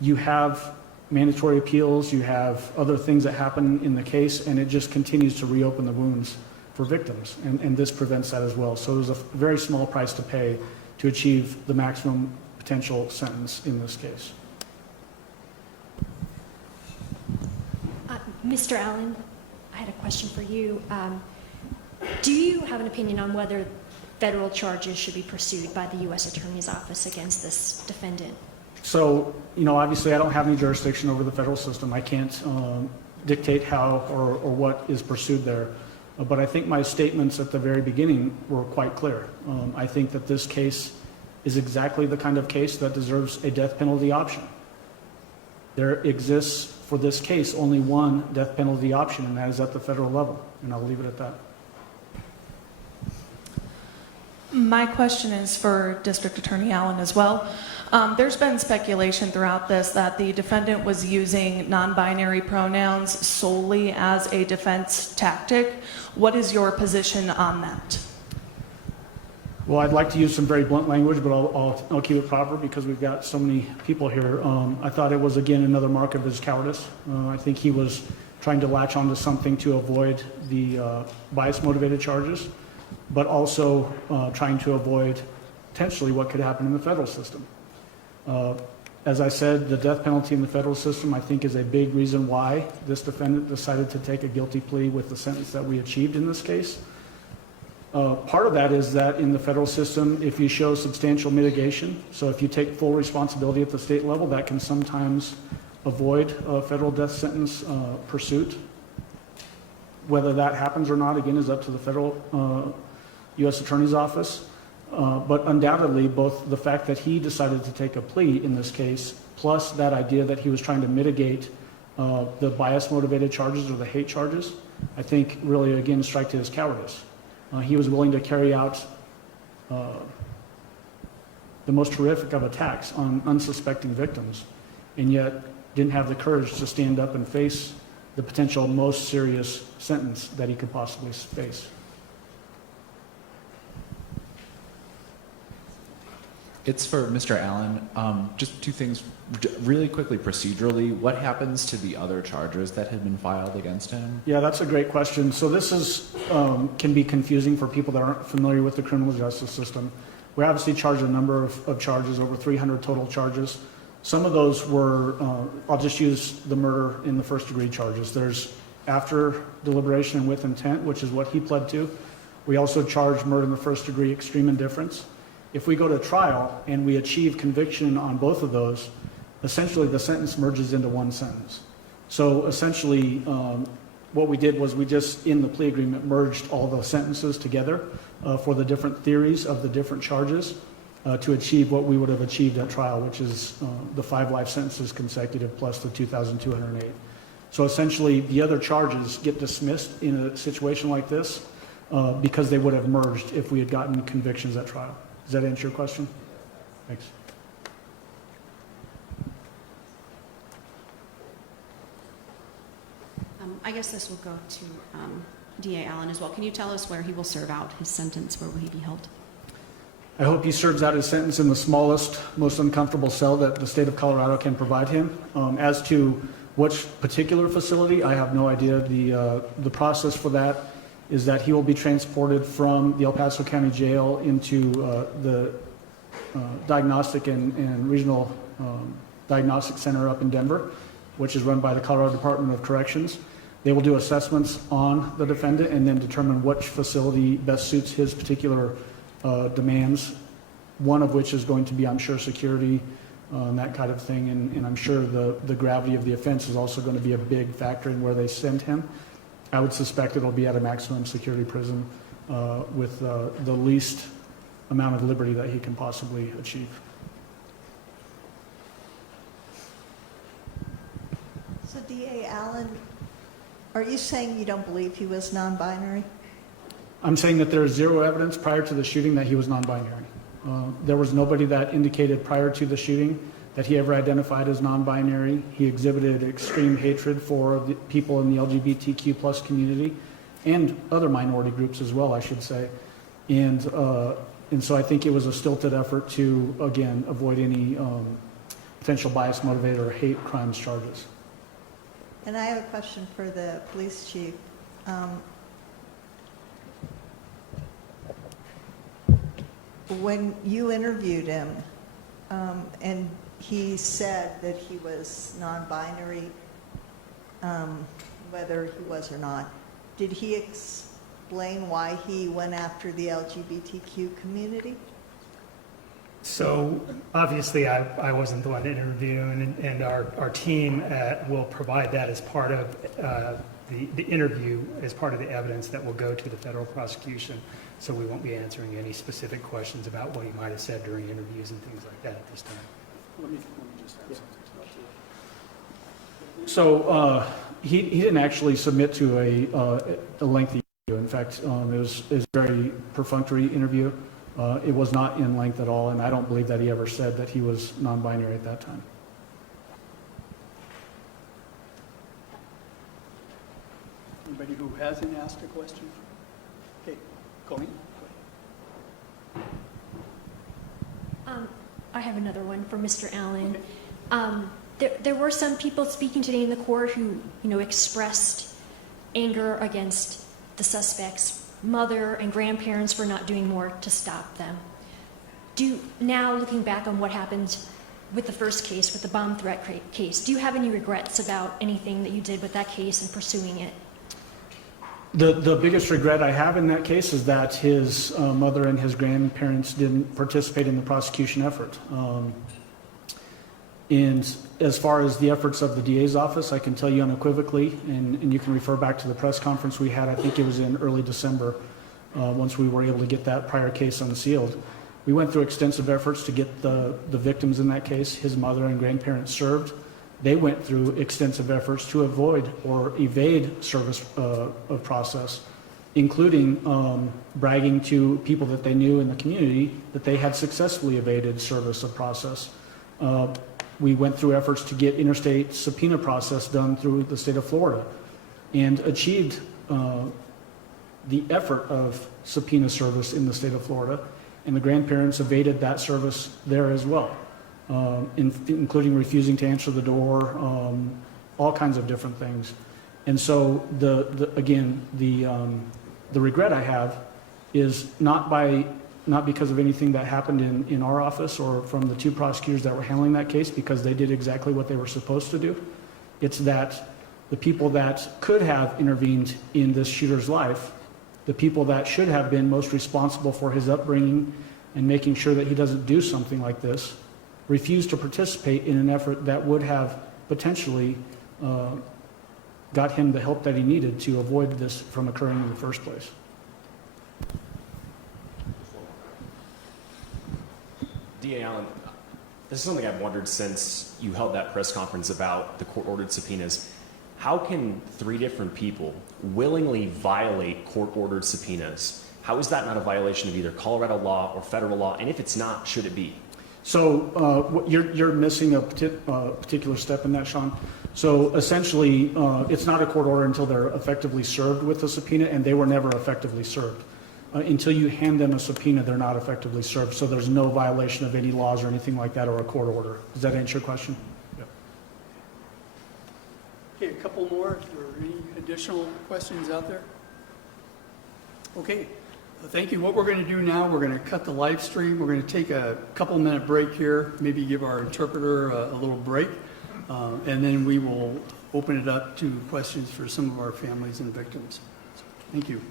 you have mandatory appeals, you have other things that happen in the case, and it just continues to reopen the wounds for victims, and this prevents that as well. So it was a very small price to pay to achieve the maximum potential sentence in this case. Mr. Allen, I had a question for you. Do you have an opinion on whether federal charges should be pursued by the U.S. Attorney's Office against this defendant? So, obviously I don't have any jurisdiction over the federal system. I can't dictate how or what is pursued there. But I think my statements at the very beginning were quite clear. I think that this case is exactly the kind of case that deserves a death penalty option. There exists for this case only one death penalty option, and that is at the federal level. And I'll leave it at that. My question is for District Attorney Allen as well. There's been speculation throughout this that the defendant was using non-binary pronouns solely as a defense tactic. What is your position on that? Well, I'd like to use some very blunt language, but I'll keep it proper because we've got so many people here. I thought it was, again, another mark of his cowardice. I think he was trying to latch onto something to avoid the bias-motivated charges, but also trying to avoid potentially what could happen in the federal system. As I said, the death penalty in the federal system, I think, is a big reason why this defendant decided to take a guilty plea with the sentence that we achieved in this case. Part of that is that in the federal system, if you show substantial mitigation, so if you take full responsibility at the state level, that can sometimes avoid a federal death sentence pursuit. Whether that happens or not, again, is up to the federal U.S. Attorney's Office. But undoubtedly, both the fact that he decided to take a plea in this case, plus that idea that he was trying to mitigate the bias-motivated charges or the hate charges, I think really, again, strike to his cowardice. He was willing to carry out the most horrific of attacks on unsuspecting victims, and yet didn't have the courage to stand up and face the potential most serious sentence that he could possibly face. It's for Mr. Allen. Just two things really quickly procedurally. What happens to the other charges that had been filed against him? Yeah, that's a great question. So this is can be confusing for people that aren't familiar with the criminal justice system. We obviously charged a number of charges, over 300 total charges. Some of those were, I'll just use the murder in the first degree charges. There's after deliberation and with intent, which is what he pled to. We also charged murder in the first degree, extreme indifference. If we go to trial and we achieve conviction on both of those, essentially the sentence merges into one sentence. So essentially, what we did was we just, in the plea agreement, merged all the sentences together for the different theories of the different charges to achieve what we would have achieved at trial, which is the 5 life sentences consecutive plus the 2,208. So essentially, the other charges get dismissed in a situation like this because they would have merged if we had gotten convictions at trial. Does that answer your question? Thanks. I guess this will go to DA Allen as well. Can you tell us where he will serve out his sentence? Where will he be held? I hope he serves out his sentence in the smallest, most uncomfortable cell that the state of Colorado can provide him. As to which particular facility, I have no idea. The process for that is that he will be transported from the El Paso County Jail into the Diagnostic and Regional Diagnostic Center up in Denver, which is run by the Colorado Department of Corrections. They will do assessments on the defendant and then determine which facility best suits his particular demands, one of which is going to be, I'm sure, security, and that kind of thing. And I'm sure the gravity of the offense is also going to be a big factor in where they send him. I would suspect it'll be at a maximum security prison with the least amount of liberty that he can possibly achieve. So DA Allen, are you saying you don't believe he was non-binary? I'm saying that there is zero evidence prior to the shooting that he was non-binary. There was nobody that indicated prior to the shooting that he ever identified as non-binary. He exhibited extreme hatred for the people in the LGBTQ plus community and other minority groups as well, I should say. And so I think it was a stilted effort to, again, avoid any potential bias motivated or hate crimes charges. And I have a question for the police chief. When you interviewed him, and he said that he was non-binary, whether he was or not, did he explain why he went after the LGBTQ community? So obviously I wasn't the one interviewing, and our team will provide that as part of the interview, as part of the evidence that will go to the federal prosecution. So we won't be answering any specific questions about what he might have said during interviews and things like that at this time. Let me just add something. So he didn't actually submit to a lengthy interview. In fact, it was a very perfunctory interview. It was not in length at all, and I don't believe that he ever said that he was non-binary at that time. Anybody who hasn't asked a question? Okay, Colleen. I have another one for Mr. Allen. There were some people speaking today in the court who, expressed anger against the suspect's mother and grandparents for not doing more to stop them. Now, looking back on what happened with the first case, with the bomb threat case, do you have any regrets about anything that you did with that case and pursuing it? The biggest regret I have in that case is that his mother and his grandparents didn't participate in the prosecution effort. And as far as the efforts of the DA's office, I can tell you unequivocally, and you can refer back to the press conference we had, I think it was in early December, once we were able to get that prior case unsealed. We went through extensive efforts to get the victims in that case, his mother and grandparents served. They went through extensive efforts to avoid or evade service of process, including bragging to people that they knew in the community that they had successfully evaded service of process. We went through efforts to get interstate subpoena process done through the state of Florida and achieved the effort of subpoena service in the state of Florida, and the grandparents evaded that service there as well. Including refusing to answer the door, all kinds of different things. And so the regret I have is not by not because of anything that happened in our office or from the two prosecutors that were handling that case, because they did exactly what they were supposed to do. It's that the people that could have intervened in this shooter's life, the people that should have been most responsible for his upbringing and making sure that he doesn't do something like this, refused to participate in an effort that would have potentially got him the help that he needed to avoid this from occurring in the first place. DA Allen, this is something I've wondered since you held that press conference about the court-ordered subpoenas. How can 3 different people willingly violate court-ordered subpoenas? How is that not a violation of either Colorado law or federal law? And if it's not, should it be? So you're missing a particular step in that, Sean. So essentially, it's not a court order until they're effectively served with a subpoena, and they were never effectively served. Until you hand them a subpoena, they're not effectively served. So there's no violation of any laws or anything like that or a court order. Does that answer your question? Yeah. Okay, a couple more. If there are any additional questions out there? Okay. Thank you. What we're going to do now, we're going to cut the live stream. We're going to take a couple-minute break here, maybe give our interpreter a little break, and then we will open it up to questions for some of our families and victims. Thank you.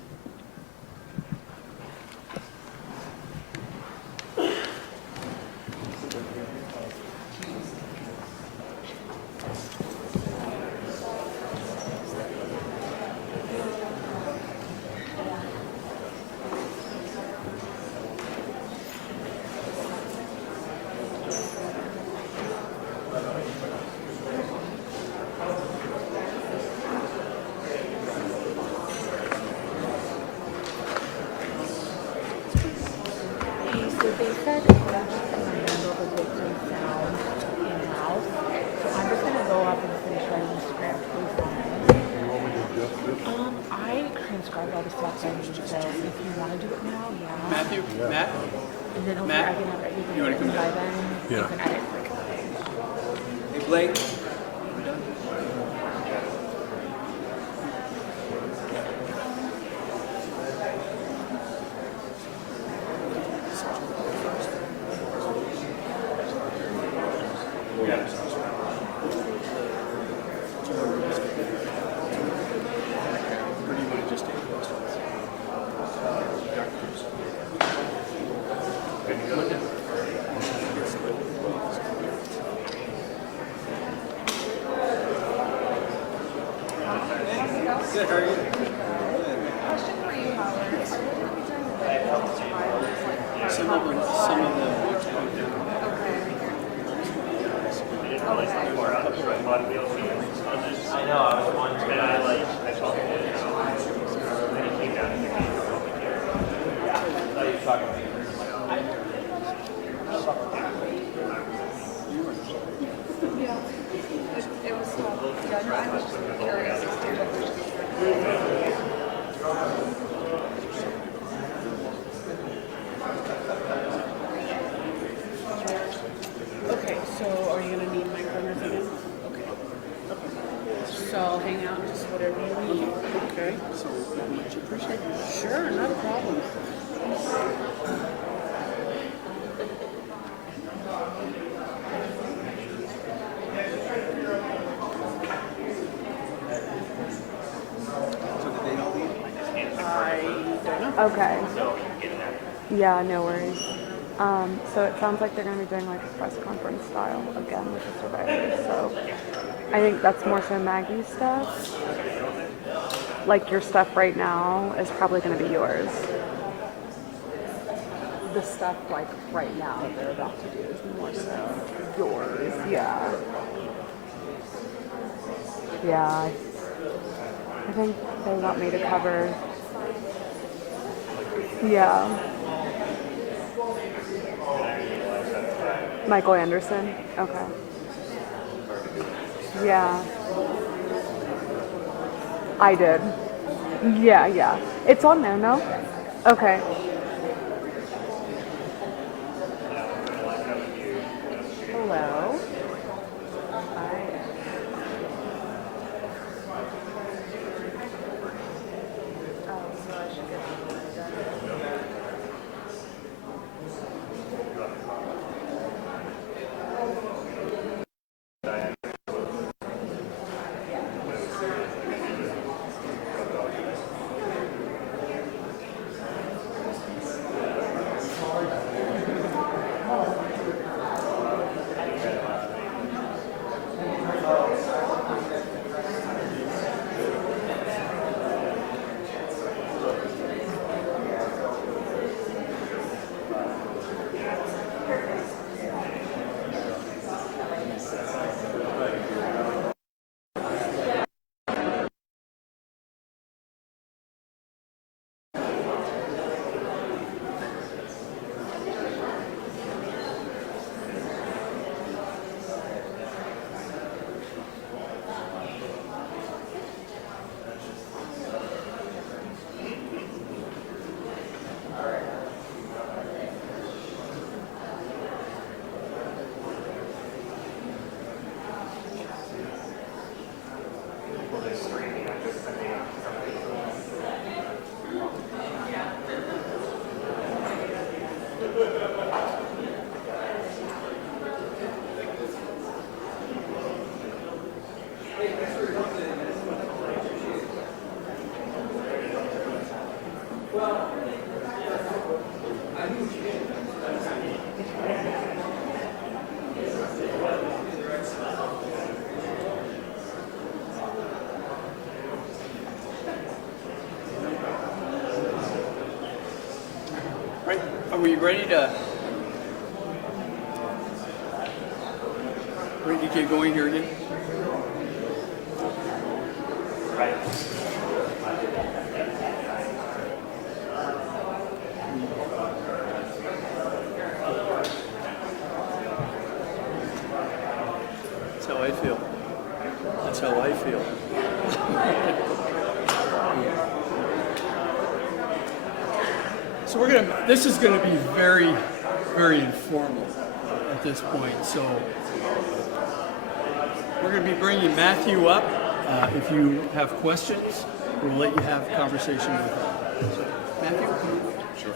Okay, so are you gonna need my corners again? Okay. So I'll hang out just whatever you need. Okay. So much appreciated. Sure, not a problem. Okay. Yeah, no worries. So it sounds like they're going to be doing like a press conference style again with the survivors. So I think that's more so Maggie's stuff. Like your stuff right now is probably going to be yours. The stuff like right now that they're about to do is more so yours. Yeah. Yeah. I think they want me to cover. Yeah. Michael Anderson? Okay. Yeah. I did. Yeah, yeah. It's on there, no? Okay. Hello. Hi. Oh, so I should get Right, are we ready to get going here again? Right. That's how I feel. That's how I feel. So this is gonna be very, very informal at this point. So we're gonna be bringing Matthew up. If you have questions, we'll let you have conversation with him. So, Matthew? Sure.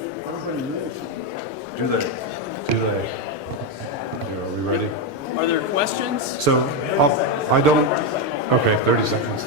Do they? Are we ready? Are there questions? So, I don't, okay, 30 seconds.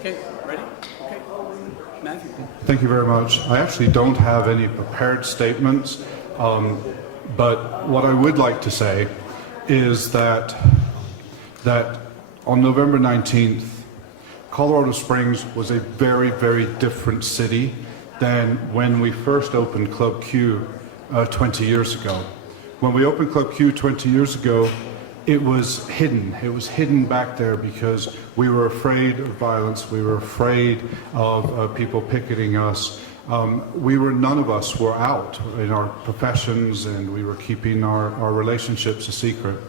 Okay, ready? Okay. Matthew. Thank you very much. I actually don't have any prepared statements, but what I would like to say is that on November 19th, Colorado Springs was a very, very different city than when we first opened Club Q 20 years ago. When we opened Club Q 20 years ago, it was hidden. It was hidden back there because we were afraid of violence. We were afraid of people picketing us. None of us were out in our professions, and we were keeping our relationships a secret.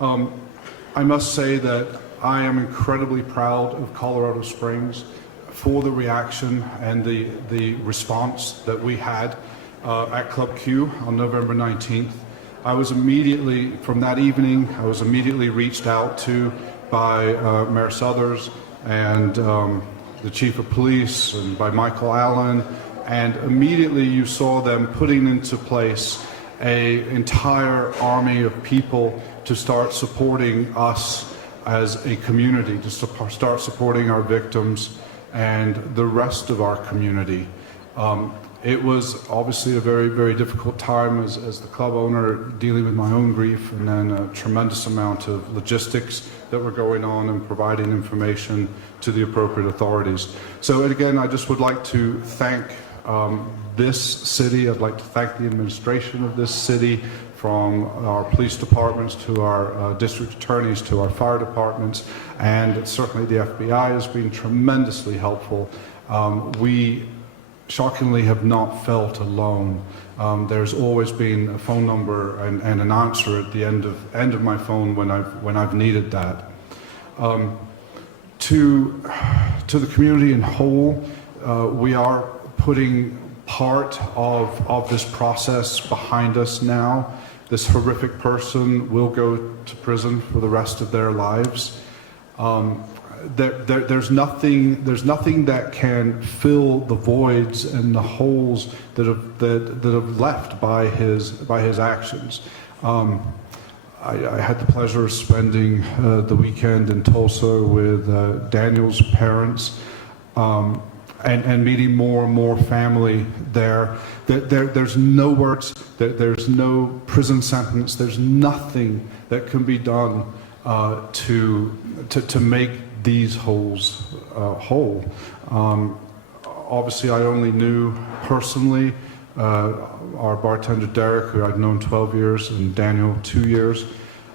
I must say that I am incredibly proud of Colorado Springs for the reaction and the response that we had at Club Q on November 19th. I was immediately, from that evening, I was immediately reached out to by Mayor Suthers and the Chief of Police and by Michael Allen, and immediately you saw them putting into place an entire army of people to start supporting us as a community, to start supporting our victims and the rest of our community. It was obviously a very, very difficult time as the club owner, dealing with my own grief, and then a tremendous amount of logistics that were going on and providing information to the appropriate authorities. So again, I just would like to thank this city. I'd like to thank the administration of this city, from our police departments to our district attorneys to our fire departments, and certainly the FBI has been tremendously helpful. We shockingly have not felt alone. There's always been a phone number and an answer at the end of my phone when I've needed that. To the community in whole, we are putting part of this process behind us now. This horrific person will go to prison for the rest of their lives. There's nothing that can fill the voids and the holes that have left by his actions. I had the pleasure of spending the weekend in Tulsa with Daniel's parents, and meeting more and more family there. There's no words, there's no prison sentence, there's nothing that can be done to make these holes whole. Obviously, I only knew personally our bartender Derek, who I'd known 12 years, and Daniel 2 years.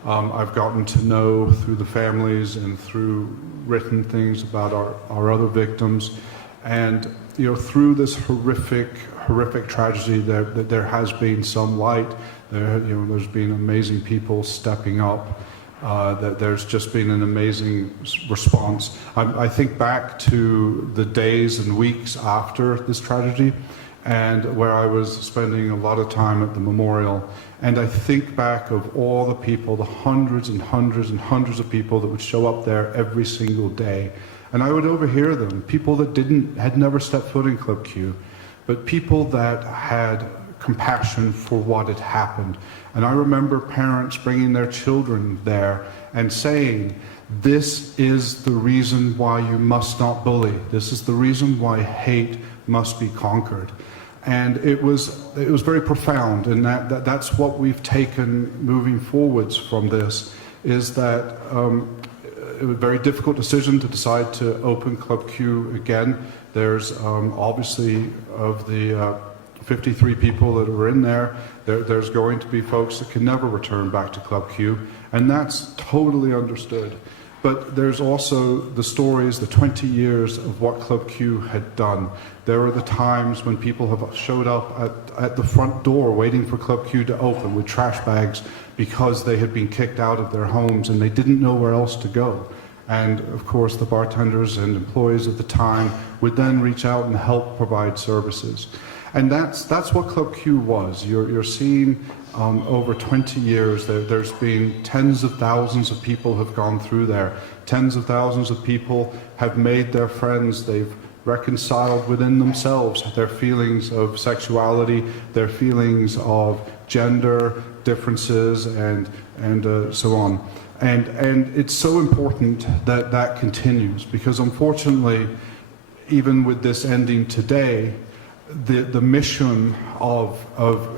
I've gotten to know through the families and through written things about our other victims. And through this horrific tragedy, there has been some light. There's been amazing people stepping up. That there's just been an amazing response. I think back to the days and weeks after this tragedy, and where I was spending a lot of time at the memorial, and I think back of all the people, the hundreds and hundreds and hundreds of people that would show up there every single day, and I would overhear them, people that had never stepped foot in Club Q, but people that had compassion for what had happened. And I remember parents bringing their children there and saying, this is the reason why you must not bully. This is the reason why hate must be conquered. And it was very profound, and that's what we've taken moving forwards from this, is that it was a very difficult decision to decide to open Club Q again. There's obviously of the 53 people that were in there's going to be folks that can never return back to Club Q, and that's totally understood. But there's also the stories, the 20 years of what Club Q had done. There are the times when people have showed up at the front door waiting for Club Q to open with trash bags because they had been kicked out of their homes and they didn't know where else to go. And of course the bartenders and employees at the time would then reach out and help provide services. And that's what Club Q was. You're seeing over 20 years there's been tens of thousands of people have gone through there. Tens of thousands of people have made their friends. They've reconciled within themselves their feelings of sexuality, their feelings of gender differences, and so on. And it's so important that that continues, because unfortunately, even with this ending today, the mission of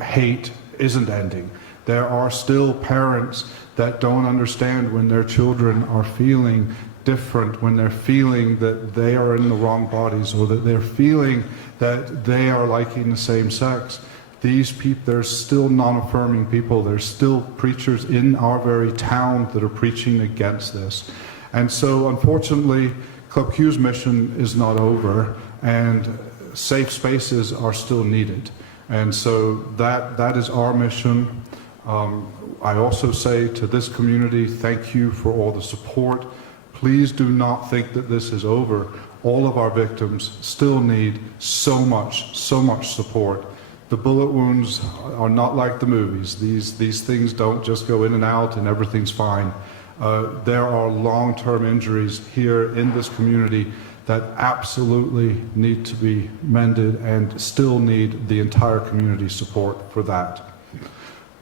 hate isn't ending. There are still parents that don't understand when their children are feeling different, when they're feeling that they are in the wrong bodies, or that they're feeling that they are liking the same sex. These people, there's still non-affirming people, there's still preachers in our very town that are preaching against this. And so unfortunately, Club Q's mission is not over, and safe spaces are still needed. And so that is our mission. I also say to this community, thank you for all the support. Please do not think that this is over. All of our victims still need so much support. The bullet wounds are not like the movies. These things don't just go in and out and everything's fine. There are long-term injuries here in this community that absolutely need to be mended and still need the entire community support for that.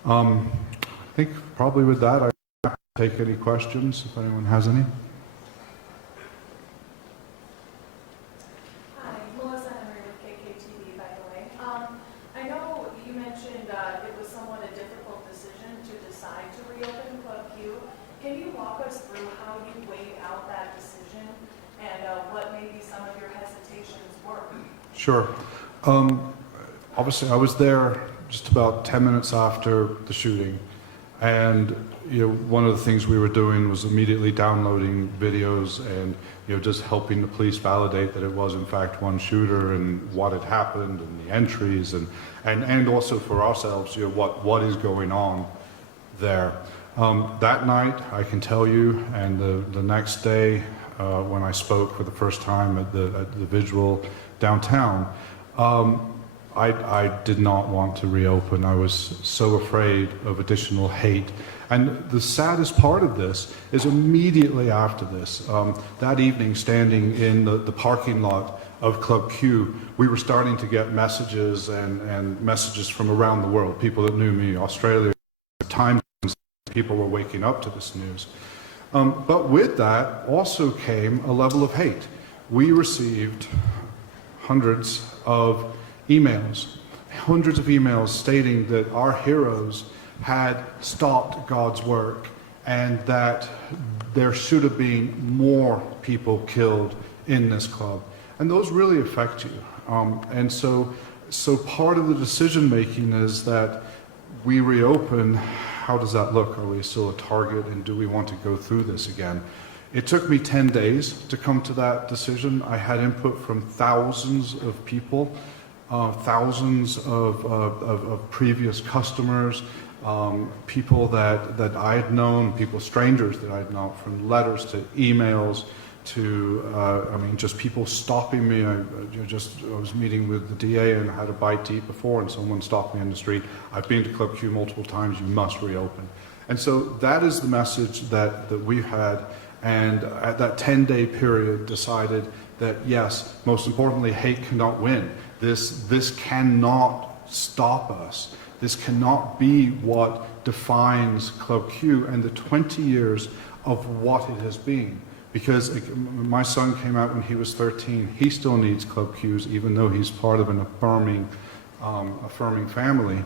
I think probably with that, I can take any questions if anyone has any. Hi, Melissa Henry with KKTV, by the way. I know you mentioned it was somewhat a difficult decision to decide to reopen Club Q. Can you walk us through how you weighed out that decision and what maybe some of your hesitations were? Sure. Obviously, I was there just about 10 minutes after the shooting, and one of the things we were doing was immediately downloading videos and just helping the police validate that it was in fact one shooter and what had happened and the entries and also for ourselves what is going on there. That night, I can tell you, and the next day when I spoke for the first time at the vigil downtown, I did not want to reopen. I was so afraid of additional hate. And the saddest part of this is immediately after this, that evening standing in the parking lot of Club Q, we were starting to get messages and messages from around the world, people that knew me, Australia, time zones, people were waking up to this news. But with that also came a level of hate. We received hundreds of emails stating that our heroes had stopped God's work and that there should have been more people killed in this club. And those really affect you. And so part of the decision making is that we reopen. How does that look? Are we still a target, and do we want to go through this again? It took me 10 days to come to that decision. I had input from thousands of people, thousands of previous customers, people that I had known, strangers that I had known, from letters to emails to, just people stopping me. I was meeting with the DA and had a bite to eat before, and someone stopped me in the street. I've been to Club Q multiple times, you must reopen. And so that is the message that we've had, and at that 10-day period decided that yes, most importantly, hate cannot win. This cannot stop us. This cannot be what defines Club Q and the 20 years of what it has been. Because my son came out when he was 13. He still needs Club Qs, even though he's part of an affirming family.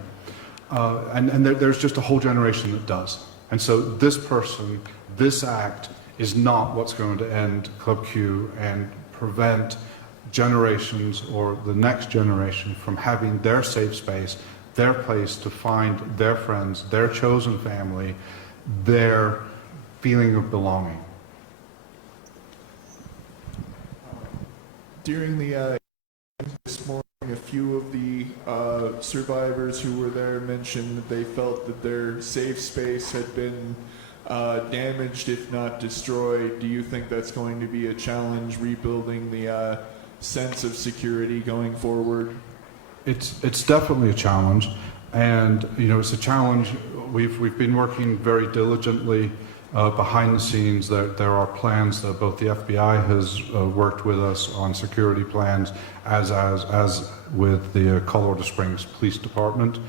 And there's just a whole generation that does. And so this person, this act, is not what's going to end Club Q and prevent generations or the next generation from having their safe space, their place to find their friends, their chosen family, their feeling of belonging. During the this morning, a few of the survivors who were there mentioned that they felt that their safe space had been damaged, if not destroyed. Do you think that's going to be a challenge, rebuilding the sense of security going forward? It's definitely a challenge, and it's a challenge. We've been working very diligently behind the scenes. There are plans that both the FBI has worked with us on security plans, as with the Colorado Springs Police Department.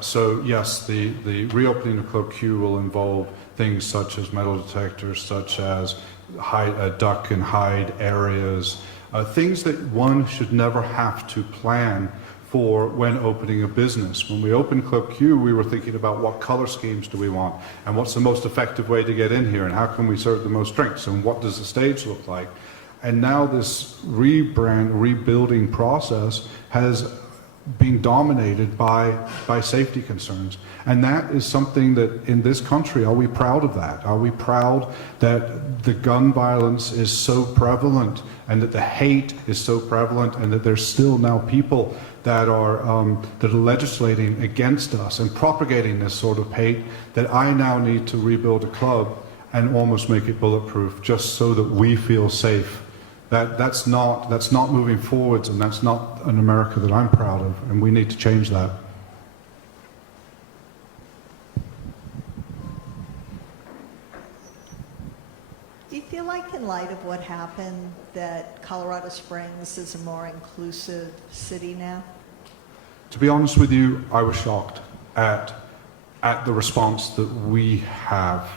So yes, the reopening of Club Q will involve things such as metal detectors, such as duck and hide areas, things that one should never have to plan for when opening a business. When we opened Club Q, we were thinking about what color schemes do we want, and what's the most effective way to get in here, and how can we serve the most drinks, and what does the stage look like. And now this rebuilding process has been dominated by safety concerns. And that is something that in this country, are we proud of that? Are we proud that the gun violence is so prevalent, and that the hate is so prevalent, and that there's still now people that are legislating against us and propagating this sort of hate, that I now need to rebuild a club and almost make it bulletproof just so that we feel safe? That's not moving forwards, and that's not an America that I'm proud of, and we need to change that. Do you feel like, in light of what happened, that Colorado Springs is a more inclusive city now? To be honest with you, I was shocked at the response that we have.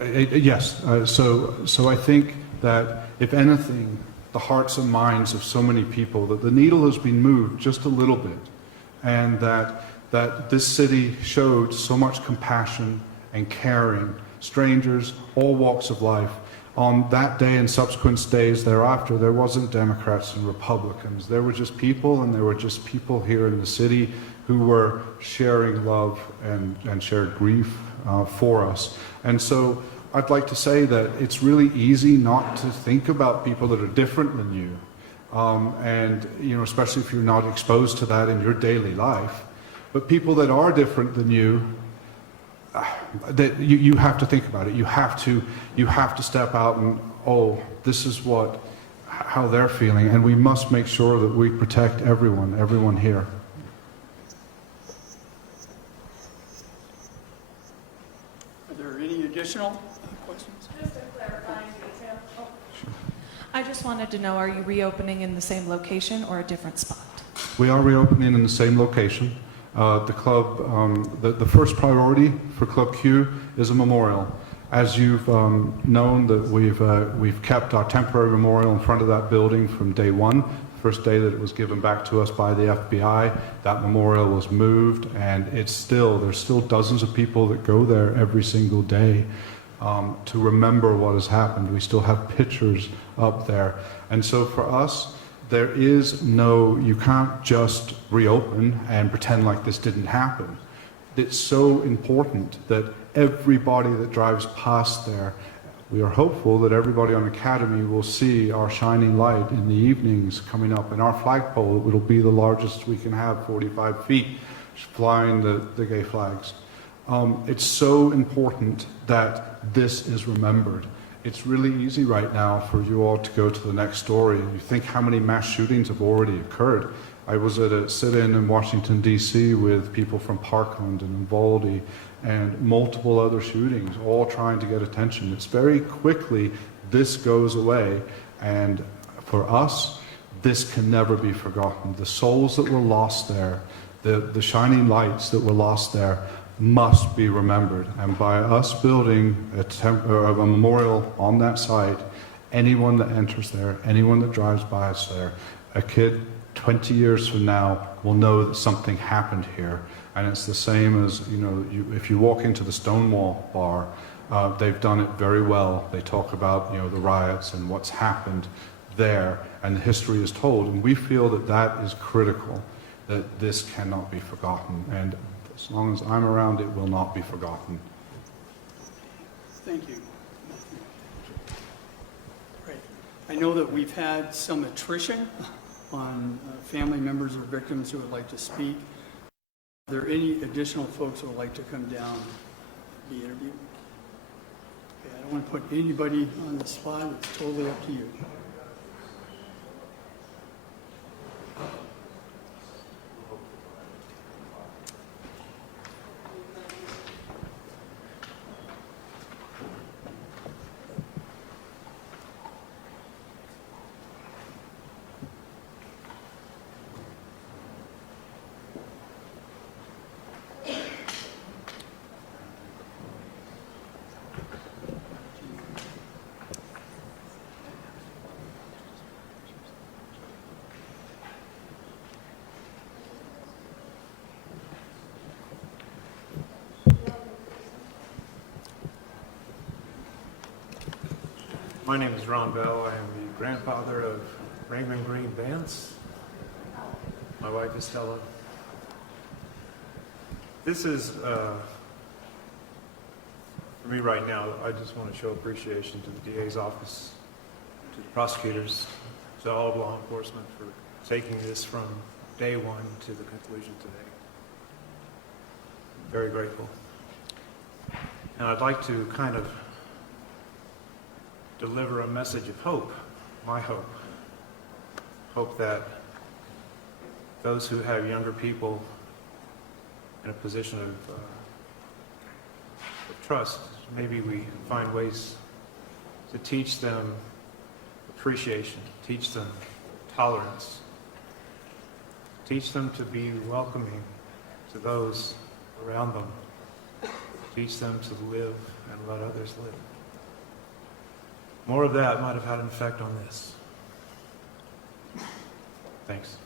Yes, so I think that, if anything, the hearts and minds of so many people, that the needle has been moved just a little bit, and that this city showed so much compassion and caring, strangers, all walks of life. On that day and subsequent days thereafter, there wasn't Democrats and Republicans. There were just people, and there were just people here in the city who were sharing love and shared grief for us. And so I'd like to say that it's really easy not to think about people that are different than you, and especially if you're not exposed to that in your daily life. But people that are different than you, that you have to think about it. You have to step out and, this is how they're feeling, and we must make sure that we protect everyone here. Are there any additional questions? Just a clarifying detail. I just wanted to know, are you reopening in the same location or a different spot? We are reopening in the same location. The club, the first priority for Club Q is a memorial. As you've known, that we've kept our temporary memorial in front of that building from day one. First day that it was given back to us by the FBI, that memorial was moved, and there's still dozens of people that go there every single day to remember what has happened. We still have pictures up there. And so for us, you can't just reopen and pretend like this didn't happen. It's so important that everybody that drives past there, we are hopeful that everybody on Academy will see our shining light in the evenings coming up, and our flagpole, it'll be the largest we can have, 45 feet, flying the gay flags. It's so important that this is remembered. It's really easy right now for you all to go to the next story. You think how many mass shootings have already occurred. I was at a sit-in in Washington, D.C. with people from Parkland and Uvalde and multiple other shootings, all trying to get attention. It's very quickly, this goes away, and for us, this can never be forgotten. The souls that were lost there, the shining lights that were lost there, must be remembered. And by us building a memorial on that site, anyone that enters there, anyone that drives by us there, a kid 20 years from now will know that something happened here. And it's the same as, if you walk into the Stonewall bar, they've done it very well. They talk about, the riots and what's happened there, and the history is told. And we feel that that is critical, that this cannot be forgotten. And as long as I'm around, it will not be forgotten. Thank you. Great. I know that we've had some attrition on family members or victims who would like to speak. Are there any additional folks who would like to come down and be interviewed? Okay, I don't want to put anybody on the spot. It's totally up to you. My name is Ron Bell. I am the grandfather of Raymond Green Vance. My wife is Stella. This is, for me right now, I just want to show appreciation to the DA's office, to the prosecutors, to all of law enforcement for taking this from day one to the conclusion today. I'm very grateful. And I'd like to kind of deliver a message of hope, my hope. Hope that those who have younger people in a position of trust, maybe we find ways to teach them appreciation, teach them tolerance, teach them to be welcoming to those around them, teach them to live and let others live. More of that might have had an effect on this. Thanks.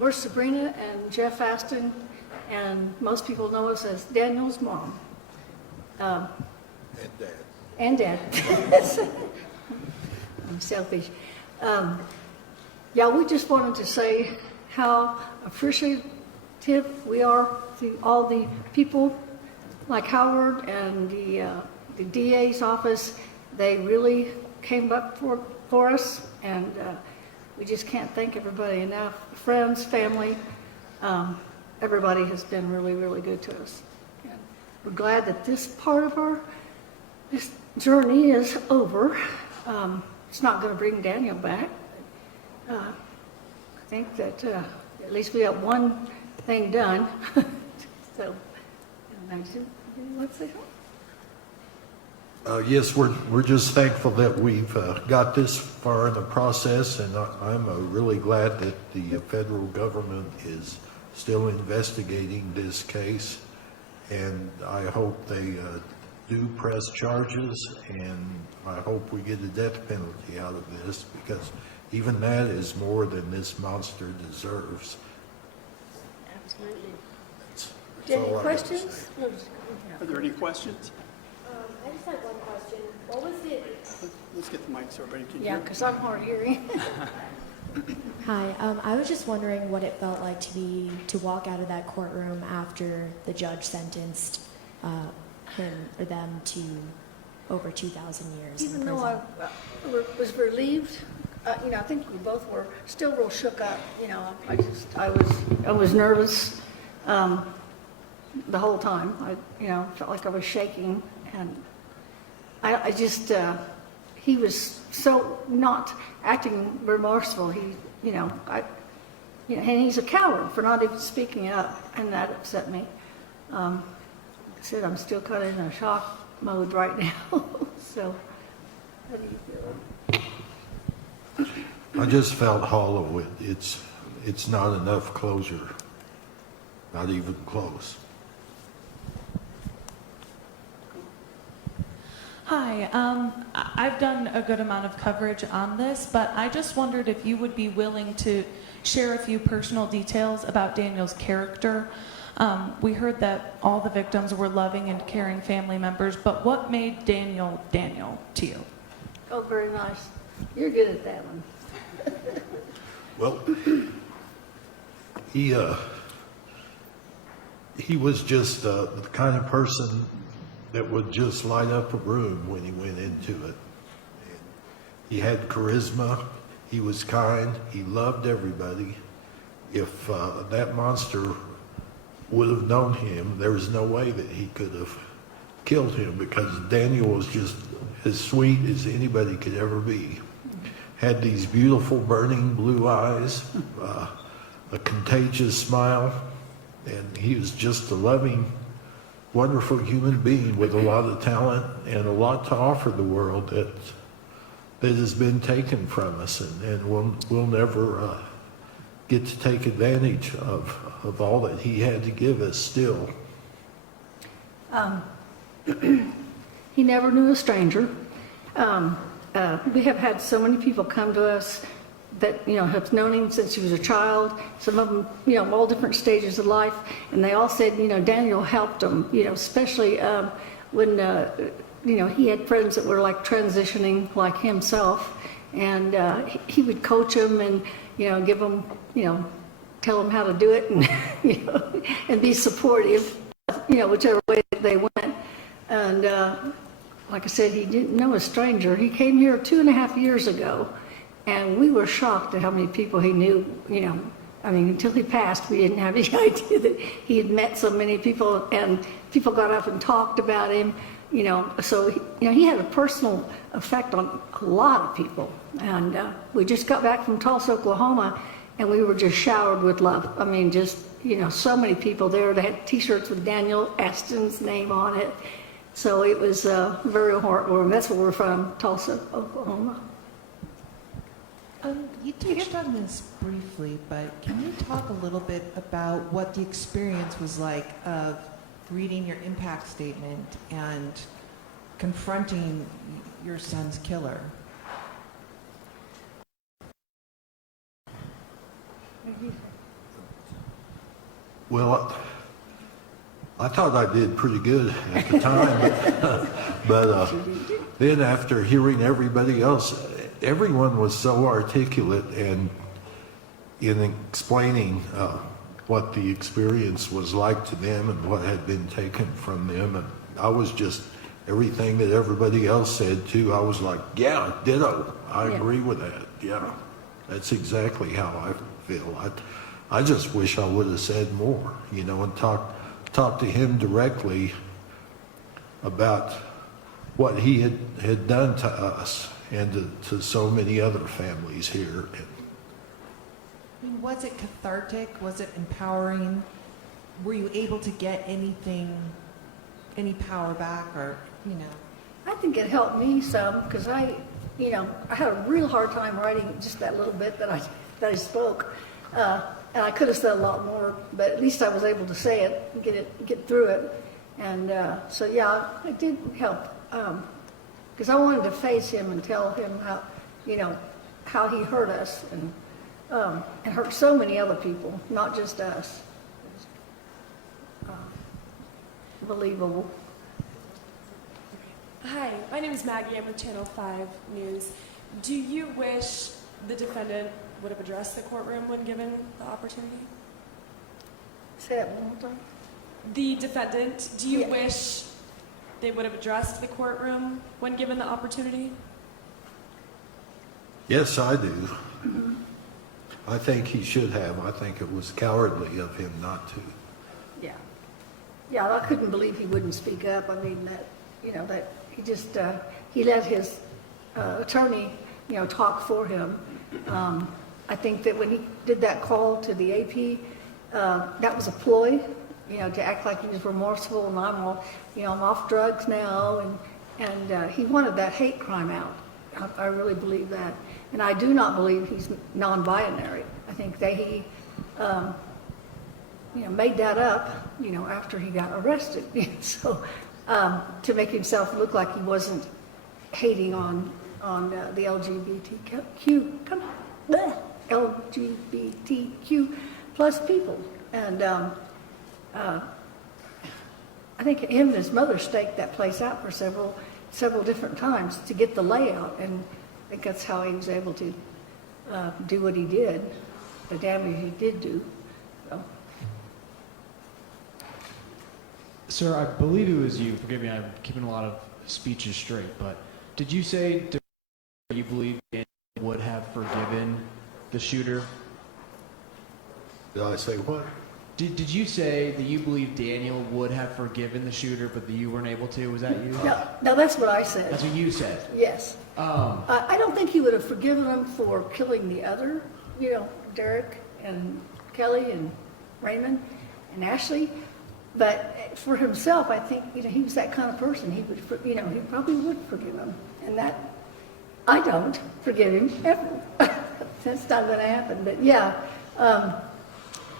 We're Sabrina and Jeff Aston, and most people know us as Daniel's mom. And Dad. And Dad. I'm selfish. Yeah, we just wanted to say how appreciative we are to all the people like Howard and the DA's office. They really came up for us, and we just can't thank everybody enough. Friends, family, everybody has been really, really good to us. And we're glad that this part of this journey is over. It's not going to bring Daniel back. I think that at least we got one thing done. So, let's see. Yes, we're just thankful that we've got this far in the process, and I'm really glad that the federal government is still investigating this case, and I hope they do press charges, and I hope we get a death penalty out of this, because even that is more than this monster deserves. Absolutely. That's Any all I have to questions? say. Are there any questions? I just had one question. What was it? Let's get the mic so everybody can Yeah, hear. because I'm hard of hearing. Hi, I was just wondering what it felt like to walk out of that courtroom after the judge sentenced him or them to over 2,000 years. in Even though prison. I was relieved, I think we both were still real shook up. I was nervous the whole time. I felt like I was shaking, and I just he was so not acting remorseful. And he's a coward for not even speaking up, and that upset me. Like I said, I'm still kind of in a shock mode right now. So, how do you feel? I just felt hollow. It's not enough closure, not even close. Hi, I've done a good amount of coverage on this, but I just wondered if you would be willing to share a few personal details about Daniel's character. We heard that all the victims were loving and caring family members, but what made Daniel Daniel to you? Oh, very nice. You're good at that one. Well, he was just the kind of person that would just light up a room when he went into it. And he had charisma, he was kind, he loved everybody. If that monster would have known him, there was no way that he could have killed him, because Daniel was just as sweet as anybody could ever be. Had these beautiful burning blue eyes, a contagious smile, and he was just a loving, wonderful human being with a lot of talent and a lot to offer the world that has been taken from us, and we'll never get to take advantage of all that he had to give us still. He never knew a stranger. We have had so many people come to us that have known him since he was a child. Some of them, all different stages of life, and they all said, Daniel helped them. Especially when he had friends that were like transitioning like himself, and he would coach them and give them, tell them how to do it, and and be supportive, whichever way they went. And like I said, he didn't know a stranger. He came here 2.5 years ago, and we were shocked at how many people he knew. Until he passed, we didn't have any idea that he had met so many people, and people got up and talked about him. So he had a personal effect on a lot of people. And we just got back from Tulsa, Oklahoma, and we were just showered with love. So many people there. They had T-shirts with Daniel Aston's name on it. So it was very heartwarming. That's where we're from, Tulsa, Oklahoma. You touched on this briefly, but can you talk a little bit about what the experience was like of reading your impact statement and confronting your son's killer? Well, I thought I did pretty good at the time, but then after hearing everybody else, everyone was so articulate and in explaining what the experience was like to them and what had been taken from them. And I was just, everything that everybody else said too, I was like, yeah, ditto. I agree with that. Yeah, that's exactly how I feel. I just wish I would have said more, and talked to him directly about what he had done to us and to so many other families here. I mean, was it cathartic? Was it empowering? Were you able to get anything, any power back, or, you know? I think it helped me some because I had a real hard time writing just that little bit that I spoke, and I could have said a lot more, but at least I was able to say it and get through it, and so yeah, it did help because I wanted to face him and tell him how he hurt us and hurt so many other people, not just us. Believable. Hi, my name is Maggie. I'm with Channel 5 News. Do you wish the defendant would have addressed the courtroom when given the opportunity? Say that one more time. The defendant, do you wish they would have addressed the courtroom when given the opportunity? Yes, I do. I think he should have. I think it was cowardly of him not to. Yeah, I couldn't believe he wouldn't speak up. I mean, that he just, he let his attorney, talk for him. I think that when he did that call to the AP, that was a ploy, to act like he was remorseful and I'm off drugs now. And he wanted that hate crime out. I really believe that. And I do not believe he's non-binary. I think that he, made that up, after he got arrested. So to make himself look like he wasn't hating on the LGBTQ plus people. And I think him and his mother staked that place out for several different times to get the layout, and I think that's how he was able to do what he did, the damage he did do. So. Sir, I believe it was you. Forgive me, I'm keeping a lot of speeches straight, but did you say you believe Daniel would have forgiven the shooter? Did I say what? Did you say that you believe Daniel would have forgiven the shooter, but that you weren't able to? Was that you? No, that's what I said. That's what you said? Yes. I don't think he would have forgiven him for killing the other, Derek and Kelly and Raymond and Ashley. But for himself, I think, he was that kind of person. He would, he probably would forgive him. And that, I don't forgive him ever. That's not going to happen. But yeah,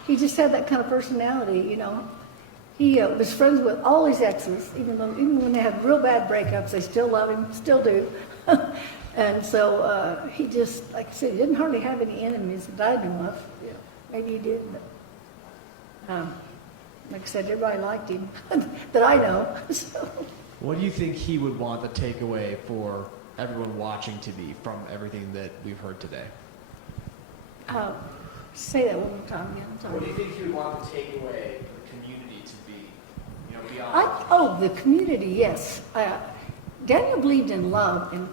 he just had that kind of personality, He was friends with all his exes, even when they had real bad breakups, they still love him, still do. And so he just, like I said, he didn't hardly have any enemies that I knew of. Maybe he did, but like I said, everybody liked him that I know. So. What do you think he would want the takeaway for everyone watching to be from everything that we've heard today? Say that one more time again. What do you think he would want the takeaway for the community to be? Beyond. The community, yes. Daniel believed in love, and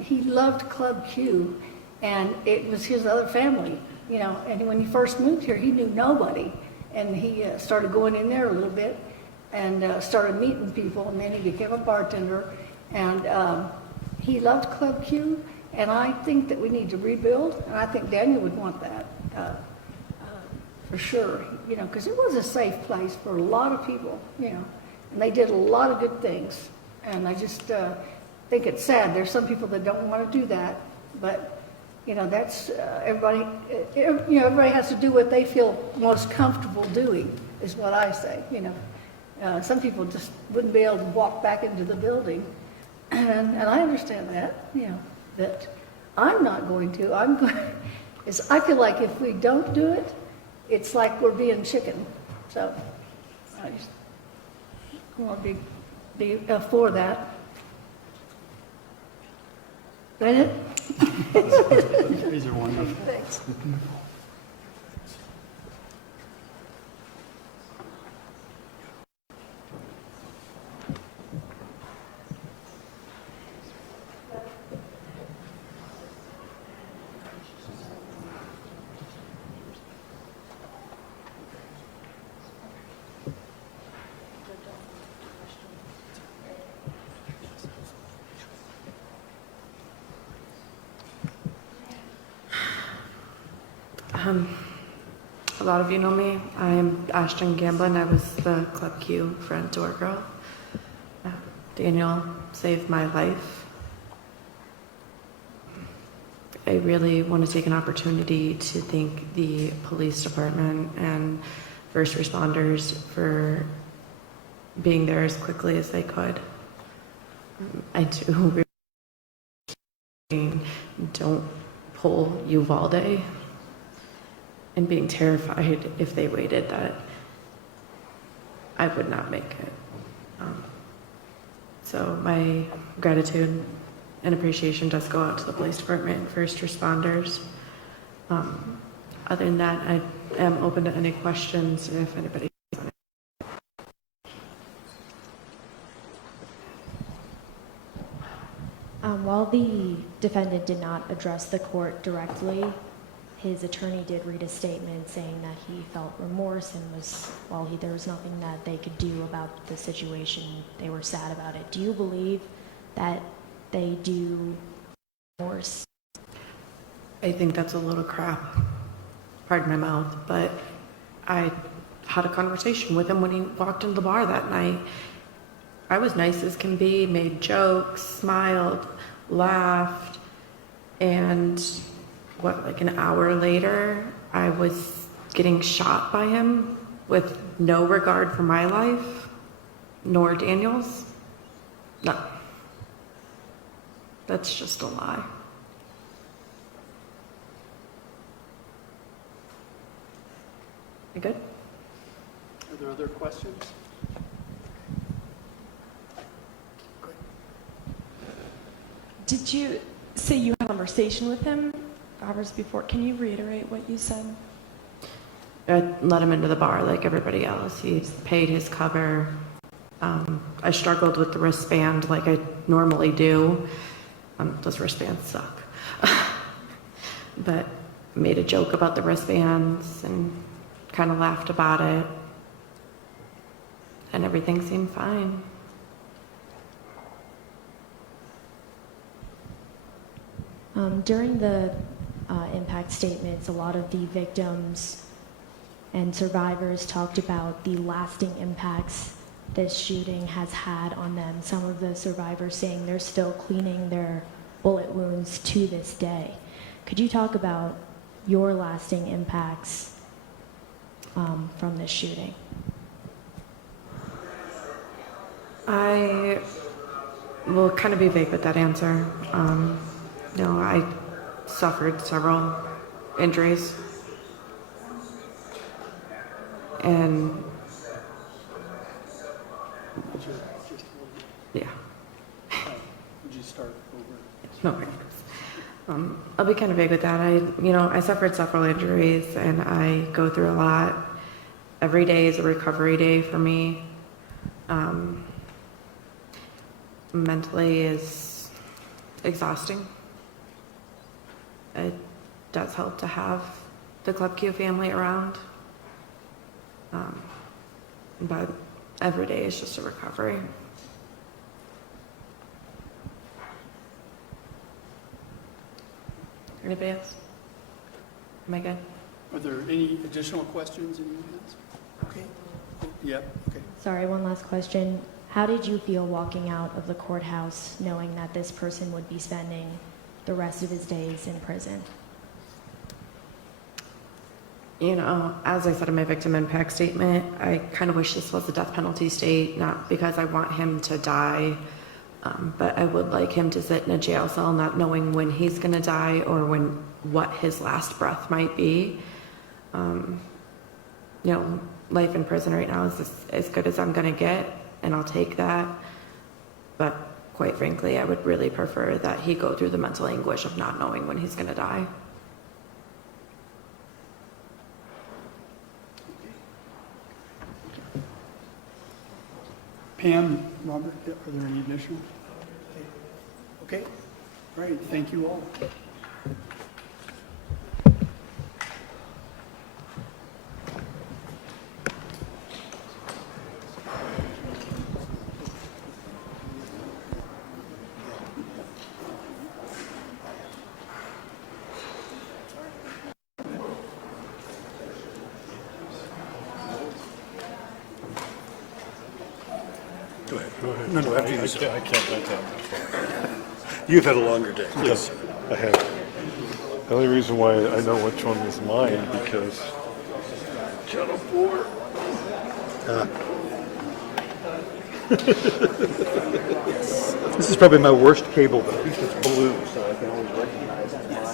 he loved Club Q, and it was his other family, And when he first moved here, he knew nobody, and he started going in there a little bit, and started meeting people, and then he became a bartender, and he loved Club Q, and I think that we need to rebuild, and I think Daniel would want that. For sure, because it was a safe place for a lot of people, and they did a lot of good things. And I just think it's sad. There's some people that don't want to do that, but that's everybody. Everybody has to do what they feel most comfortable doing, is what I say. Some people just wouldn't be able to walk back into the building, and I understand that. That I'm not going to. I feel like if we don't do it, it's like we're being chicken. So I just want to be for that. Is that it? These are wonderful. Thanks. A lot of you know me. I'm Ashton Gamblin. I was the Club Q front door girl. Daniel saved my life. I really want to take an opportunity to thank the police department and first responders for being there as quickly as they could. I do really don't pull Uvalde and being terrified if they waited that I would not make it. So my gratitude and appreciation does go out to the police department and first responders. Other than that, I am open to any questions if anybody has any. While the defendant did not address the court directly, his attorney did read a statement saying that he felt remorse and there was nothing that they could do about the situation, they were sad about it. Do you believe that they do remorse? I think that's a little crap, pardon my mouth, but I had a conversation with him when he walked into the bar that night. I was nice as can be, made jokes, smiled, laughed, and like an hour later, I was getting shot by him with no regard for my life, nor Daniel's. No. That's just a lie. You good? Are there other questions? Did you say you had a conversation with him hours before? Can you reiterate what you said? I let him into the bar like everybody else. He's paid his cover. I struggled with the wristband like I normally do. Those wristbands suck. But made a joke about the wristbands and kind of laughed about it. And everything seemed fine. During the impact statements, a lot of the victims and survivors talked about the lasting impacts this shooting has had on them. Some of the survivors saying they're still cleaning their bullet wounds to this day. Could you talk about your lasting impacts from this shooting? I will kind of be vague with that answer. No, I suffered several injuries. And yeah. Would you start over? No worries. I'll be kind of vague with that. I suffered several injuries and I go through a lot. Every day is a recovery day for me. Mentally is exhausting. It does help to have the Club Q family around. But every day is just a recovery. Anybody else? Am I good? Are there any additional questions anyone has? Okay. Yep, okay. Sorry, one last question. How did you feel walking out of the courthouse knowing that this person would be spending the rest of his days in prison? As I said in my victim impact statement, I kind of wish this was a death penalty state, not because I want him to die, but I would like him to sit in a jail cell not knowing when he's going to die or what his last breath might be. Life in prison right now is as good as I'm going to get, and I'll take that. But quite frankly, I would really prefer that he go through the mental anguish of not knowing when he's going to die. Pam, Robert, are there any additional? Okay, great, thank you all. Go ahead. No, I after you, sir. can't. You've had a longer day. Please. I have. The only reason why I know which one was mine because Channel 4. This is probably my worst cable, but at least it's blue, so I can always recognize it.